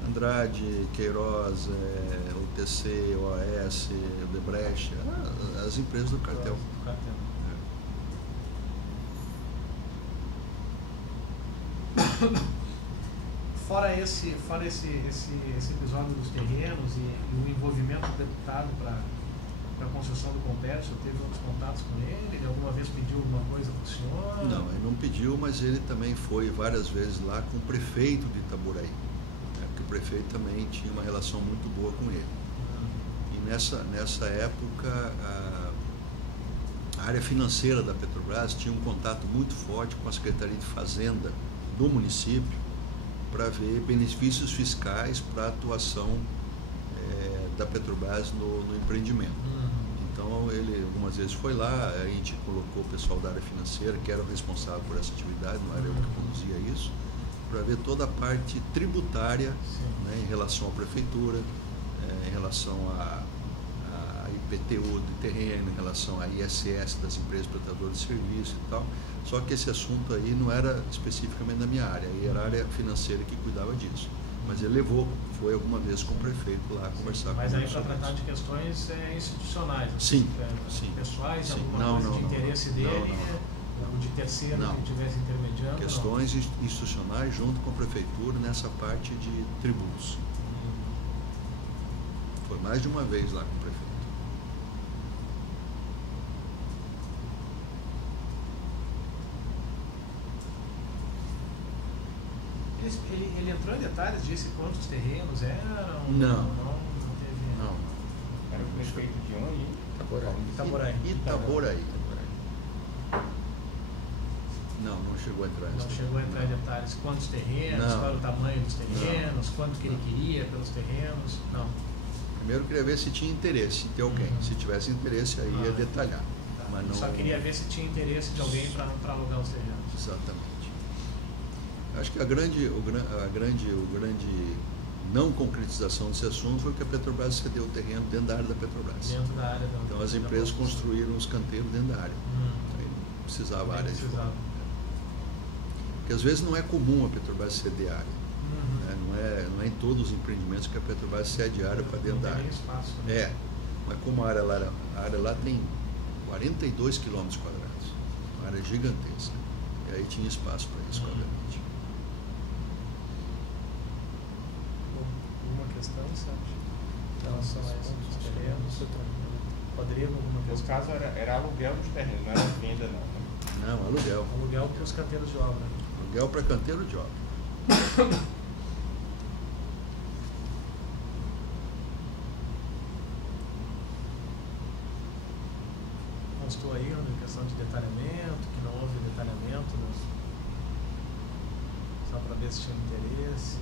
Andrade, Queiroz, UTC, OAS, Odebrecht, as empresas do cartel. Fora esse episódio dos terrenos e o envolvimento do deputado para a construção do complexo, teve outros contatos com ele? Ele alguma vez pediu alguma coisa para o senhor? Não, ele não pediu, mas ele também foi várias vezes lá com o prefeito de Itaboraí, né, porque o prefeito também tinha uma relação muito boa com ele. E nessa época, a área financeira da Petrobras tinha um contato muito forte com a Secretaria de Fazenda do município para ver benefícios fiscais para a atuação da Petrobras no empreendimento. Então ele algumas vezes foi lá, a gente colocou o pessoal da área financeira, que era o responsável por essa atividade, não era eu que conduzia isso, para ver toda a parte tributária, né, em relação à prefeitura, em relação a IPTU de terreno, em relação a ISS das empresas prestadoras de serviço e tal. Só que esse assunto aí não era especificamente da minha área, aí era a área financeira que cuidava disso. Mas ele foi alguma vez com o prefeito lá conversar com ele. Mas aí para tratar de questões institucionais? Sim. Pessoais, sim. Alguma coisa de interesse dele, ou de terceiro que estivesse intermediando? Questões institucionais junto com a prefeitura nessa parte de tributos. Foi mais de uma vez lá com o prefeito. Ele entrou em detalhes, disse quantos terrenos eram? Não. Era o prefeito de onde? Itaboraí. Não chegou a entrar. Não chegou a entrar em detalhes. Quantos terrenos, qual era o tamanho dos terrenos, quanto que ele queria pelos terrenos? Não. Primeiro eu queria ver se tinha interesse em ter alguém. Se tivesse interesse, aí ia detalhar. Mas não... Só queria ver se tinha interesse de alguém para alugar os terrenos. Exatamente. Acho que a grande não concretização desse assunto foi que a Petrobras cedeu o terreno dentro da área da Petrobras. Dentro da área então as empresas construíram os canteiros dentro da área. Aí não precisava área de fora. Porque às vezes não é comum a Petrobras ceder área. Né? Não é em todos os empreendimentos que a Petrobras cede área para dentro da área. Espaço, né? Mas como a área lá tem 42 quilômetros quadrados, uma área gigantesca. E aí tinha espaço para isso, obviamente. Alguma questão, Sérgio? Em relação a esses terrenos? Rodrigo, alguma questão? No caso era aluguel dos terrenos, não era venda não. Não, aluguel. Aluguel para os canteiros de obra. Aluguel para canteiro de obra. Constou aí uma questão de detalhamento, que não houve detalhamento, né? Só para ver se tinha interesse.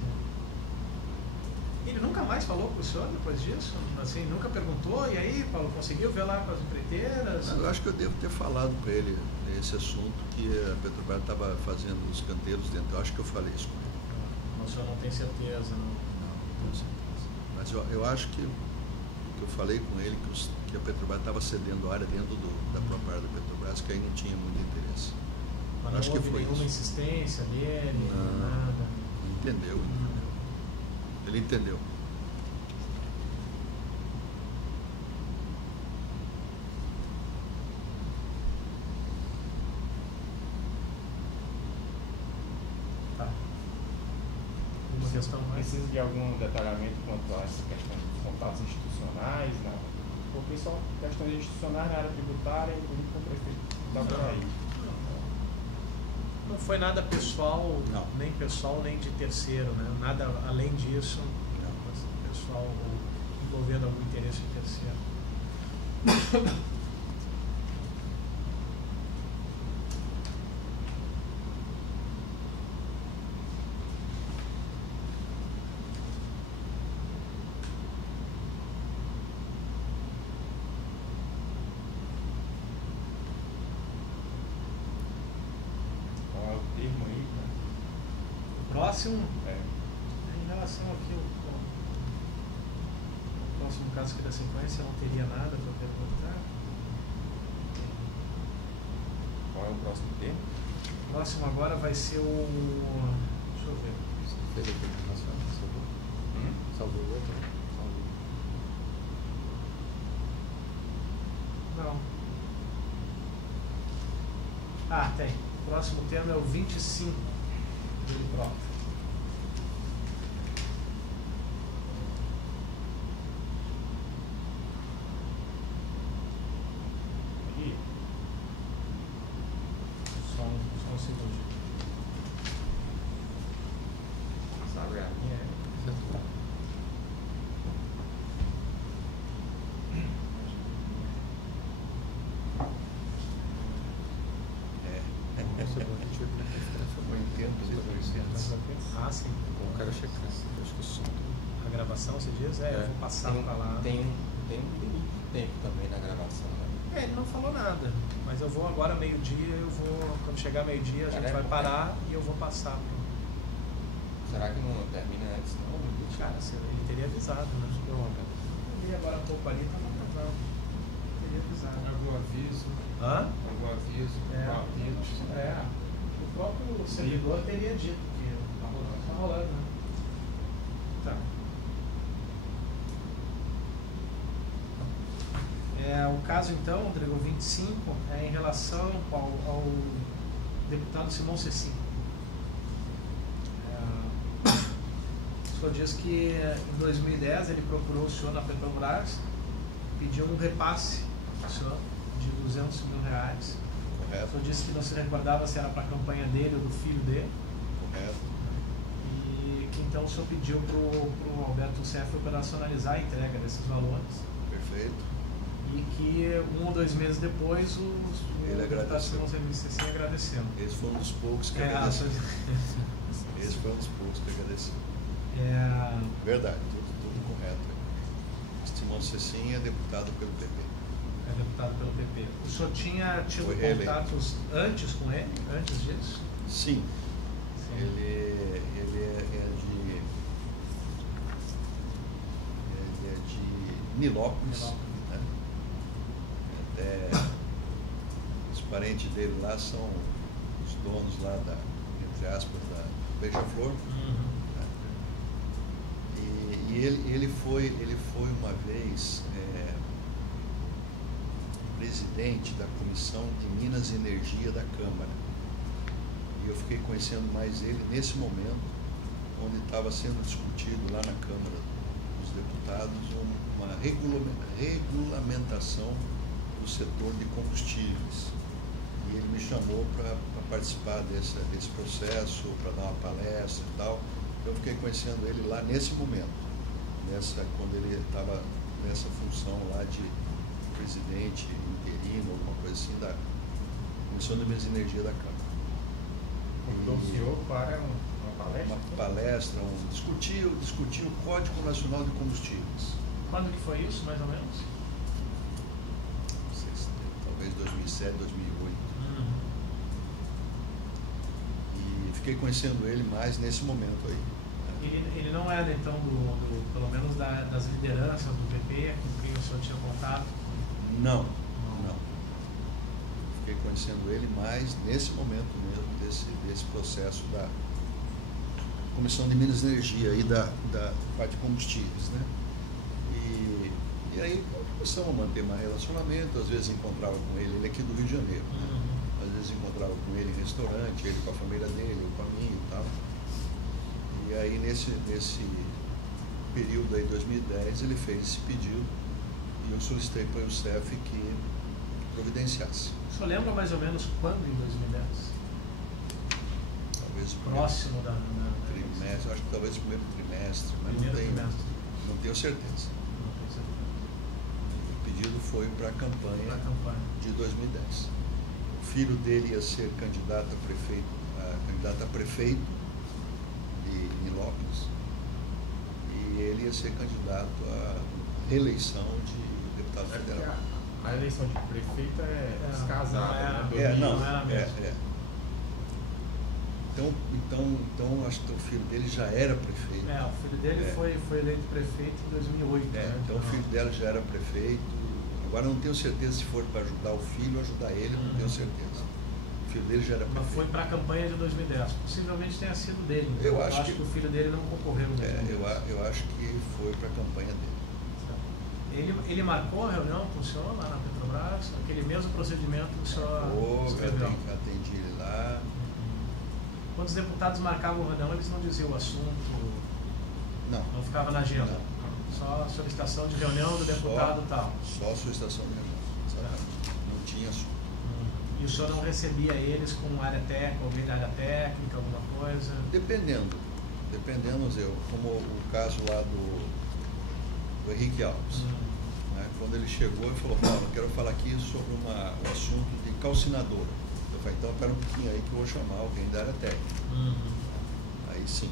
Ele nunca mais falou com o senhor depois disso? Assim, nunca perguntou? E aí, Paulo, conseguiu ver lá com as empreiteiras? Eu acho que eu devo ter falado para ele esse assunto, que a Petrobras estava fazendo os canteiros dentro. Eu acho que eu falei isso com ele. O senhor não tem certeza, não? Não tenho certeza. Mas eu acho que eu falei com ele que a Petrobras estava cedendo área dentro da própria área da Petrobras, que aí não tinha muito interesse. Mas acho não que houve foi nenhuma isso. insistência dele, nada? Entendeu. Ele entendeu. questão mais. Precisa de algum detalhamento quanto a essa questão dos contatos institucionais, porque só questões institucionais na área tributária, inclusive com o prefeito da Bahia. Não foi nada pessoal, Não. nem pessoal, nem de terceiro, né? Nada além disso, pessoal envolvendo algum interesse de terceiro. Qual é o termo aí? Próximo, É. em relação aqui ao próximo caso aqui da sequência, eu não teria nada para perguntar. Qual é o próximo termo? O próximo agora vai ser o... Deixa eu ver. Fez aqui na nacional, salvou? Salvou o outro? Salvou. Não. Ah, tem. O próximo tema é o 25 dele próprio. Aqui. Só um segundo. Sabe a minha? Foi em tempo, Ah, sim. O cara checar. Acho que o som. A gravação, você diz? Eu vou passar para lá. Tem um limite de tempo também na gravação, né? Ele não falou nada, mas eu vou agora meio-dia, quando chegar meio-dia a gente vai parar e eu vou passar. Será que não termina antes? Não? Cara, ele teria avisado, né? Eu vi agora um pouco ali, tava atrasado. Teria avisado. Algum aviso? Hã? Algum aviso? O próprio servidor teria dito que tá rolando, né? Tá. O caso então, Rodrigo, 25, é em relação ao deputado Simão Cecim. O senhor diz que em 2010 ele procurou o senhor na Petrobras, pediu um repasse ao senhor de R$200 mil. Correto. O senhor disse que não se recordava se era para a campanha dele ou do filho dele. Correto. E que então o senhor pediu para o Alberto Cef operacionalizar a entrega desses valores. Perfeito. E que 1 ou 2 meses depois o deputado Simão Cecim agradeceu. Esse foi um dos poucos que agradeceu. Esse foi um dos poucos que agradeceu. Verdade, tudo correto. Simão Cecim é deputado pelo PP. É deputado pelo PP. O senhor tinha tido Foi contatos antes com ele? Antes disso? Sim. Sim. Ele é de Nilópolis. Né? Os parentes dele lá são os donos lá da, entre aspas, da Beija-Flor. Né? E ele foi uma vez presidente da Comissão de Minas e Energia da Câmara. E eu fiquei conhecendo mais ele nesse momento, onde estava sendo discutido lá na Câmara dos Deputados uma regulamentação do setor de combustíveis. E ele me chamou para participar desse processo, para dar uma palestra e tal. Eu fiquei conhecendo ele lá nesse momento, quando ele estava nessa função lá de presidente interino, alguma coisa assim, da Comissão de Minas e Energia da Câmara. Convidou o senhor para uma palestra? Uma palestra, discutir o Código Nacional de Combustíveis. Quando que foi isso, mais ou menos? Não sei se, talvez 2007, 2008. E fiquei conhecendo ele mais nesse momento aí. Ele não era, então, pelo menos das lideranças do PP com quem o senhor tinha contato? Não. Fiquei conhecendo ele mais nesse momento mesmo, desse processo da Comissão de Minas e Energia e da parte de combustíveis, né? E aí começamos a manter um relacionamento, às vezes encontrava com ele aqui do Rio de Janeiro, né? Às vezes encontrava com ele em restaurante, ele com a família dele, eu com a minha e tal. E aí, nesse período aí, 2010, ele fez esse pedido e eu solicitei para o Youssef que providenciasse. O senhor lembra mais ou menos quando em 2010? Talvez próximo da trimestre, acho que talvez o primeiro trimestre, mas não tenho certeza. O pedido foi para a campanha de 2010. O filho dele ia ser candidato a prefeito de Nilópolis e ele ia ser candidato à reeleição de deputado federal. A eleição de prefeito é descasada, Então, acho que o filho dele já era prefeito. O filho dele foi eleito prefeito em 2008. Então o filho dela já era prefeito. Agora não tenho certeza se for para ajudar o filho ou ajudar ele, não tenho certeza. O filho dele já era prefeito. Mas foi para a campanha de 2010. Possivelmente tenha sido dele. Então eu acho que o filho dele não concorreu. Eu acho que foi para a campanha dele. Ele marcou a reunião com o senhor lá na Petrobras? Aquele mesmo procedimento que o senhor escreveu? Atendi ele lá. Quando os deputados marcavam a reunião, eles não diziam o assunto? Não ficava na agenda? Não. Só solicitação de reunião do deputado e tal? Só solicitação de reunião. Não tinha assunto. E o senhor não recebia eles com área técnica, alguém da área técnica, alguma coisa? Dependendo, como o caso lá do Henrique Alves. Né? Quando ele chegou e falou, Paulo, eu quero falar aqui sobre um assunto de calcinadora. Eu falei, então espera um pouquinho aí que eu vou chamar alguém da área técnica. Aí sim.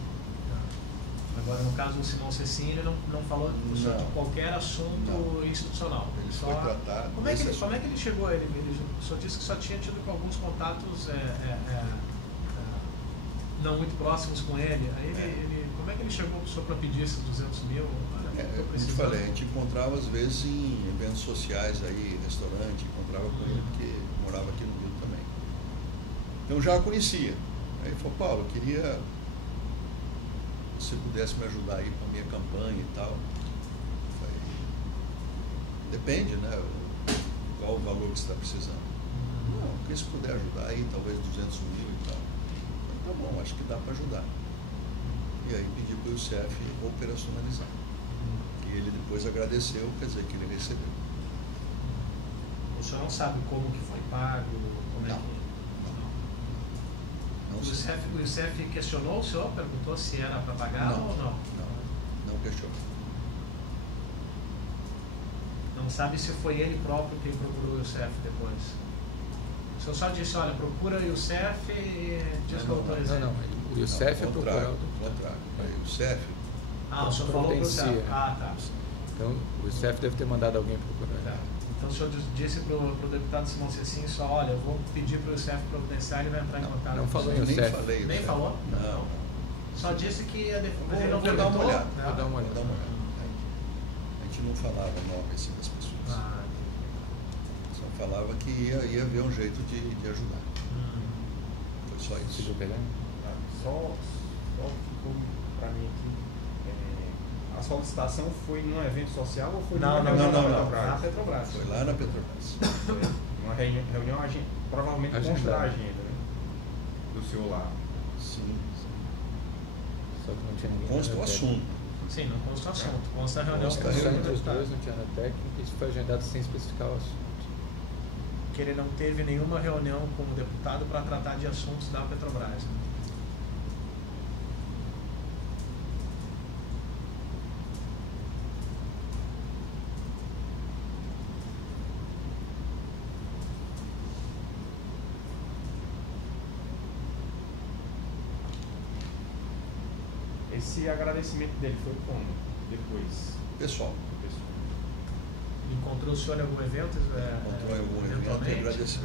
Agora, no caso do Simão Cecim, ele não falou de qualquer assunto institucional. Ele foi tratado. Como é que ele chegou? Ele só disse que só tinha tido alguns contatos não muito próximos com ele. Aí como é que ele chegou para pedir esses 200 mil? Como eu falei, a gente encontrava às vezes em eventos sociais aí, restaurante, encontrava com ele porque morava aqui no Rio também. Então já a conhecia. Aí ele falou, Paulo, eu queria que você pudesse me ajudar aí com a minha campanha e tal. Eu falei, depende, né? Qual o valor que você está precisando? Não, porque se puder ajudar aí, talvez 200 mil e tal. Tá bom, acho que dá para ajudar. E aí pedi para o Youssef operacionalizar. E ele depois agradeceu, quer dizer que ele recebeu. O senhor não sabe como que foi pago? O Youssef questionou o senhor? Perguntou se era para pagar ou não? Não questionou. Não sabe se foi ele próprio quem procurou o Youssef depois? O senhor só disse, olha, procura o Youssef e diz que eu autorizei. Não, o Youssef é procurado. O contrário. O Youssef... o senhor falou para o Youssef. Tá. Então, o Youssef deve ter mandado alguém procurar. Então, o senhor disse para o deputado Simão Cecim só, olha, eu vou pedir para o Youssef providenciar, ele vai entrar em contato. Não falou Eu Youssef. nem falou? Não. Só disse que ia Vou dar uma olhada. A gente não falava nome assim das pessoas. Só falava que ia ver um jeito de ajudar. Foi só isso. Só ficou para mim aqui. A solicitação foi num evento social ou foi na Petrobras? Foi lá na Petrobras. Foi uma reunião, provavelmente consta da agenda, né? Do senhor lá. Sim. Só que não tinha ninguém. Consta o assunto. Sim, não consta o assunto. Consta a reunião. Consta entre os dois, não tinha na técnica, isso foi agendado sem especificar o assunto. Que ele não teve nenhuma reunião como deputado para tratar de assuntos da Petrobras. Esse agradecimento dele foi como? Depois? Pessoal. Encontrou o senhor em algum evento? Encontrou em algum evento e agradeceu.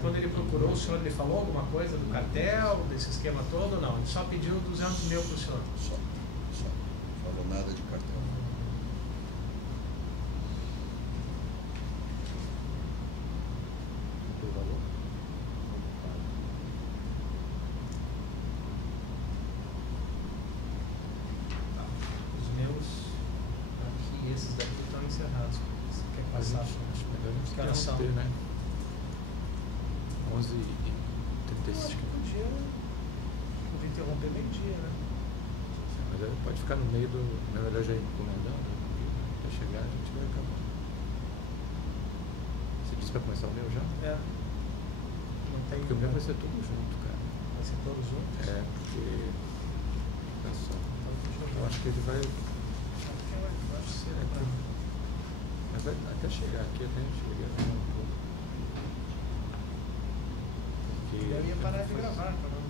Quando ele procurou o senhor, ele falou alguma coisa do cartel, desse esquema todo ou não? Ele só pediu 200 mil para o senhor? Só. Não falou nada de cartel. manutenção. Né? 11h35. Podia interromper meio-dia, né? Mas pode ficar no meio do... Na verdade, já encomendando, até chegar a gente vai acabar. Você disse para começar o meu já? É. Não tem... Porque o meu vai ser tudo junto, cara. Vai ser todos juntos? É, porque... Olha só. Eu acho que ele vai... Eu acho que seria pra... Mas vai até chegar aqui, até a gente chegar um pouco. Porque... Eu ia parar de gravar, para não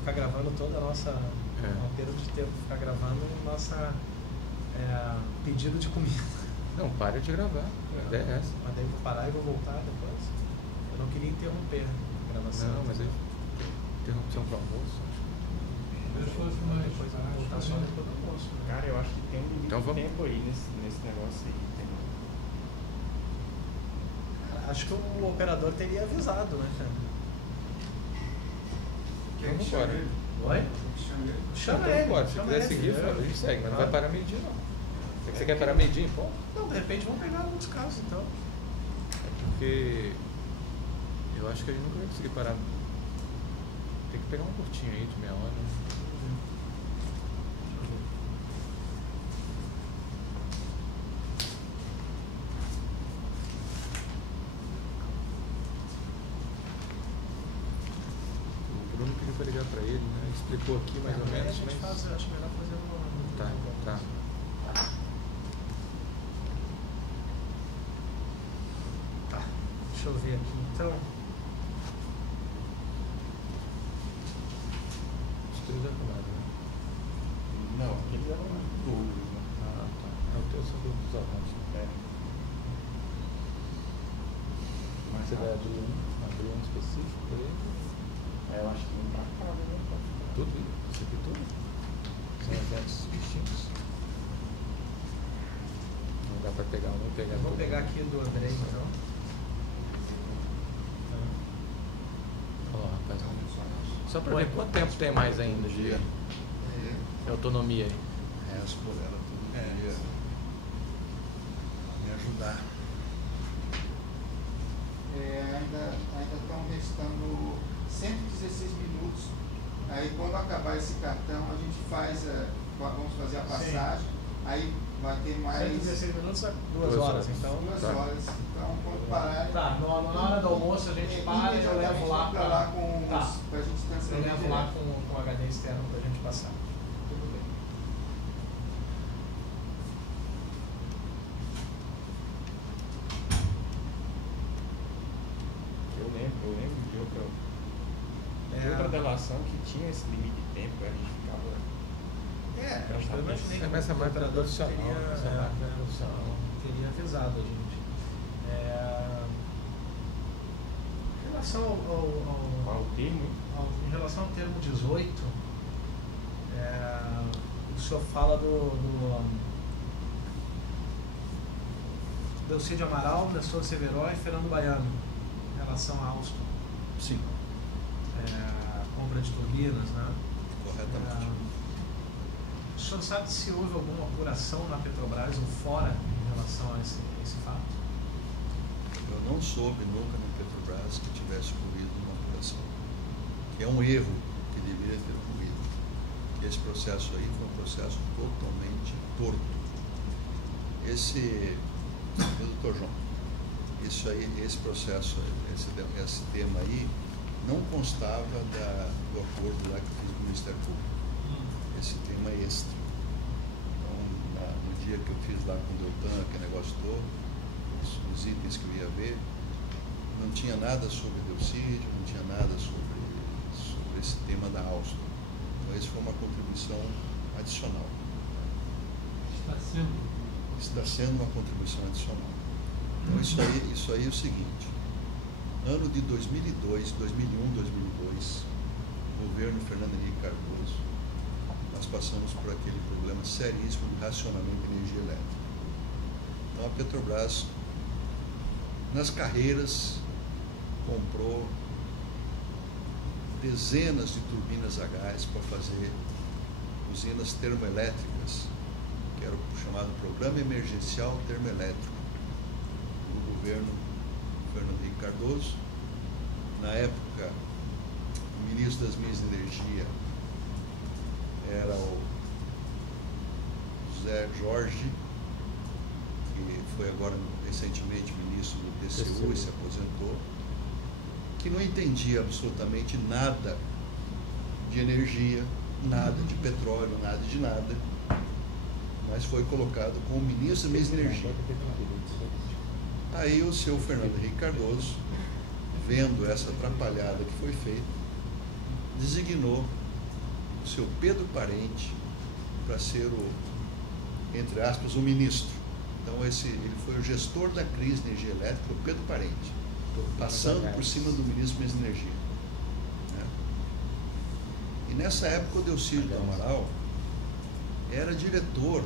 ficar gravando toda a nossa... Uma perda de tempo ficar gravando nossa pedido de comida. Não, pare de gravar. A ideia é essa. Mas daí eu vou parar e vou voltar depois. Eu não queria interromper a gravação. Não, mas aí interrupção para o almoço. Depois mais. Depois eu vou voltar só depois do almoço. Né? Cara, eu acho que tem um limite então, de tempo aí nesse negócio aí. Acho que o operador teria avisado, né, cara? Vamos embora. Oi? Chama ele. Pode. Se quiser seguir, a gente segue, mas não vai parar meio-dia, não. Você quer parar meio-dia, pô? Não, de repente vamos pegar alguns casos, então. É porque eu acho que a gente nunca vai conseguir parar. Tem que pegar um curtinho aí de meia hora. O Bruno pediu para ligar para ele, né? Ele explicou aqui mais ou menos. A gente faz, acho melhor fazer no... Tá. Deixa eu ver aqui, então. Os teus já falaram, né? Não, aquele era um Ah, tá. É o teu são dos avanços. Mas você vai abrir um específico para ele? eu acho que não tá claro, né? Tudo? Isso aqui tudo? São eventos distintos. Não dá para pegar um e pegar Eu vou tudo. pegar aqui do André, então. Ó, rapaz, só para ver quanto tempo tem mais ainda de autonomia aí. Resto por ela todo dia me ajudar. Ainda estão restando 116 minutos. Aí quando acabar esse cartão a gente vamos fazer a passagem. Aí vai ter mais 116 minutos a 2 horas, então. 2 horas. Então quando parar. Tá, na hora do almoço a gente para e eu levo lá pra com tá. pra gente Eu transferir. levo lá com o HD externo pra gente passar. Tudo bem. Eu lembro de outra delação que tinha esse limite de tempo, a gente ficava. Acho que eu imaginei que Mas essa o máquina operador profissional, essa máquina profissional. teria avisado a gente. Em relação em relação ao termo 18, o senhor fala do Delcídio Amaral, Nestor Severo e Fernando Baiano, em relação a Alstom. Sim, Compra de turbinas, né? corretamente. O senhor sabe se houve alguma apuração na Petrobras ou fora em relação a esse fato? Eu não soube nunca na Petrobras que tivesse ocorrido uma apuração. Que é um erro que deveria ter ocorrido. Que esse processo aí foi um processo totalmente torto. Doutor João, esse processo, esse tema aí, não constava do acordo lá que eu fiz com o Ministério Público. Esse tema é extra. Então, no dia que eu fiz lá com o Deltan, aquele negócio todo, os itens que eu ia ver, não tinha nada sobre Delcídio, não tinha nada sobre esse tema da Alstom. Então, essa foi uma contribuição adicional. Está sendo uma contribuição adicional. Então, isso aí é o seguinte. Ano de 2002, 2001, 2002, governo Fernando Henrique Cardoso, nós passamos por aquele problema seríssimo de racionamento de energia elétrica. Então a Petrobras, nas carreiras, comprou dezenas de turbinas a gás para fazer usinas termoelétricas, que era o chamado Programa Emergencial Termoelétrico do governo Cardoso. Na época, o ministro das Minas e Energia era o José Jorge, que foi agora recentemente ministro do TCU e se aposentou, que não entendia absolutamente nada de energia, nada de petróleo, nada de nada, mas foi colocado como ministro da Minas e Energia. Aí o seu Fernando Henrique Cardoso, vendo essa atrapalhada que foi feita, designou o seu Pedro Parente para ser o, entre aspas, o ministro. Então ele foi o gestor da crise de energia elétrica, o Pedro Parente, passando por cima do ministro da Minas e Energia. Né? E nessa época o Delcídio do Amaral era diretor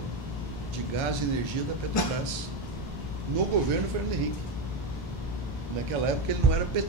de gás e energia da Petrobras, no governo Fernando Henrique. Naquela época ele não era PT.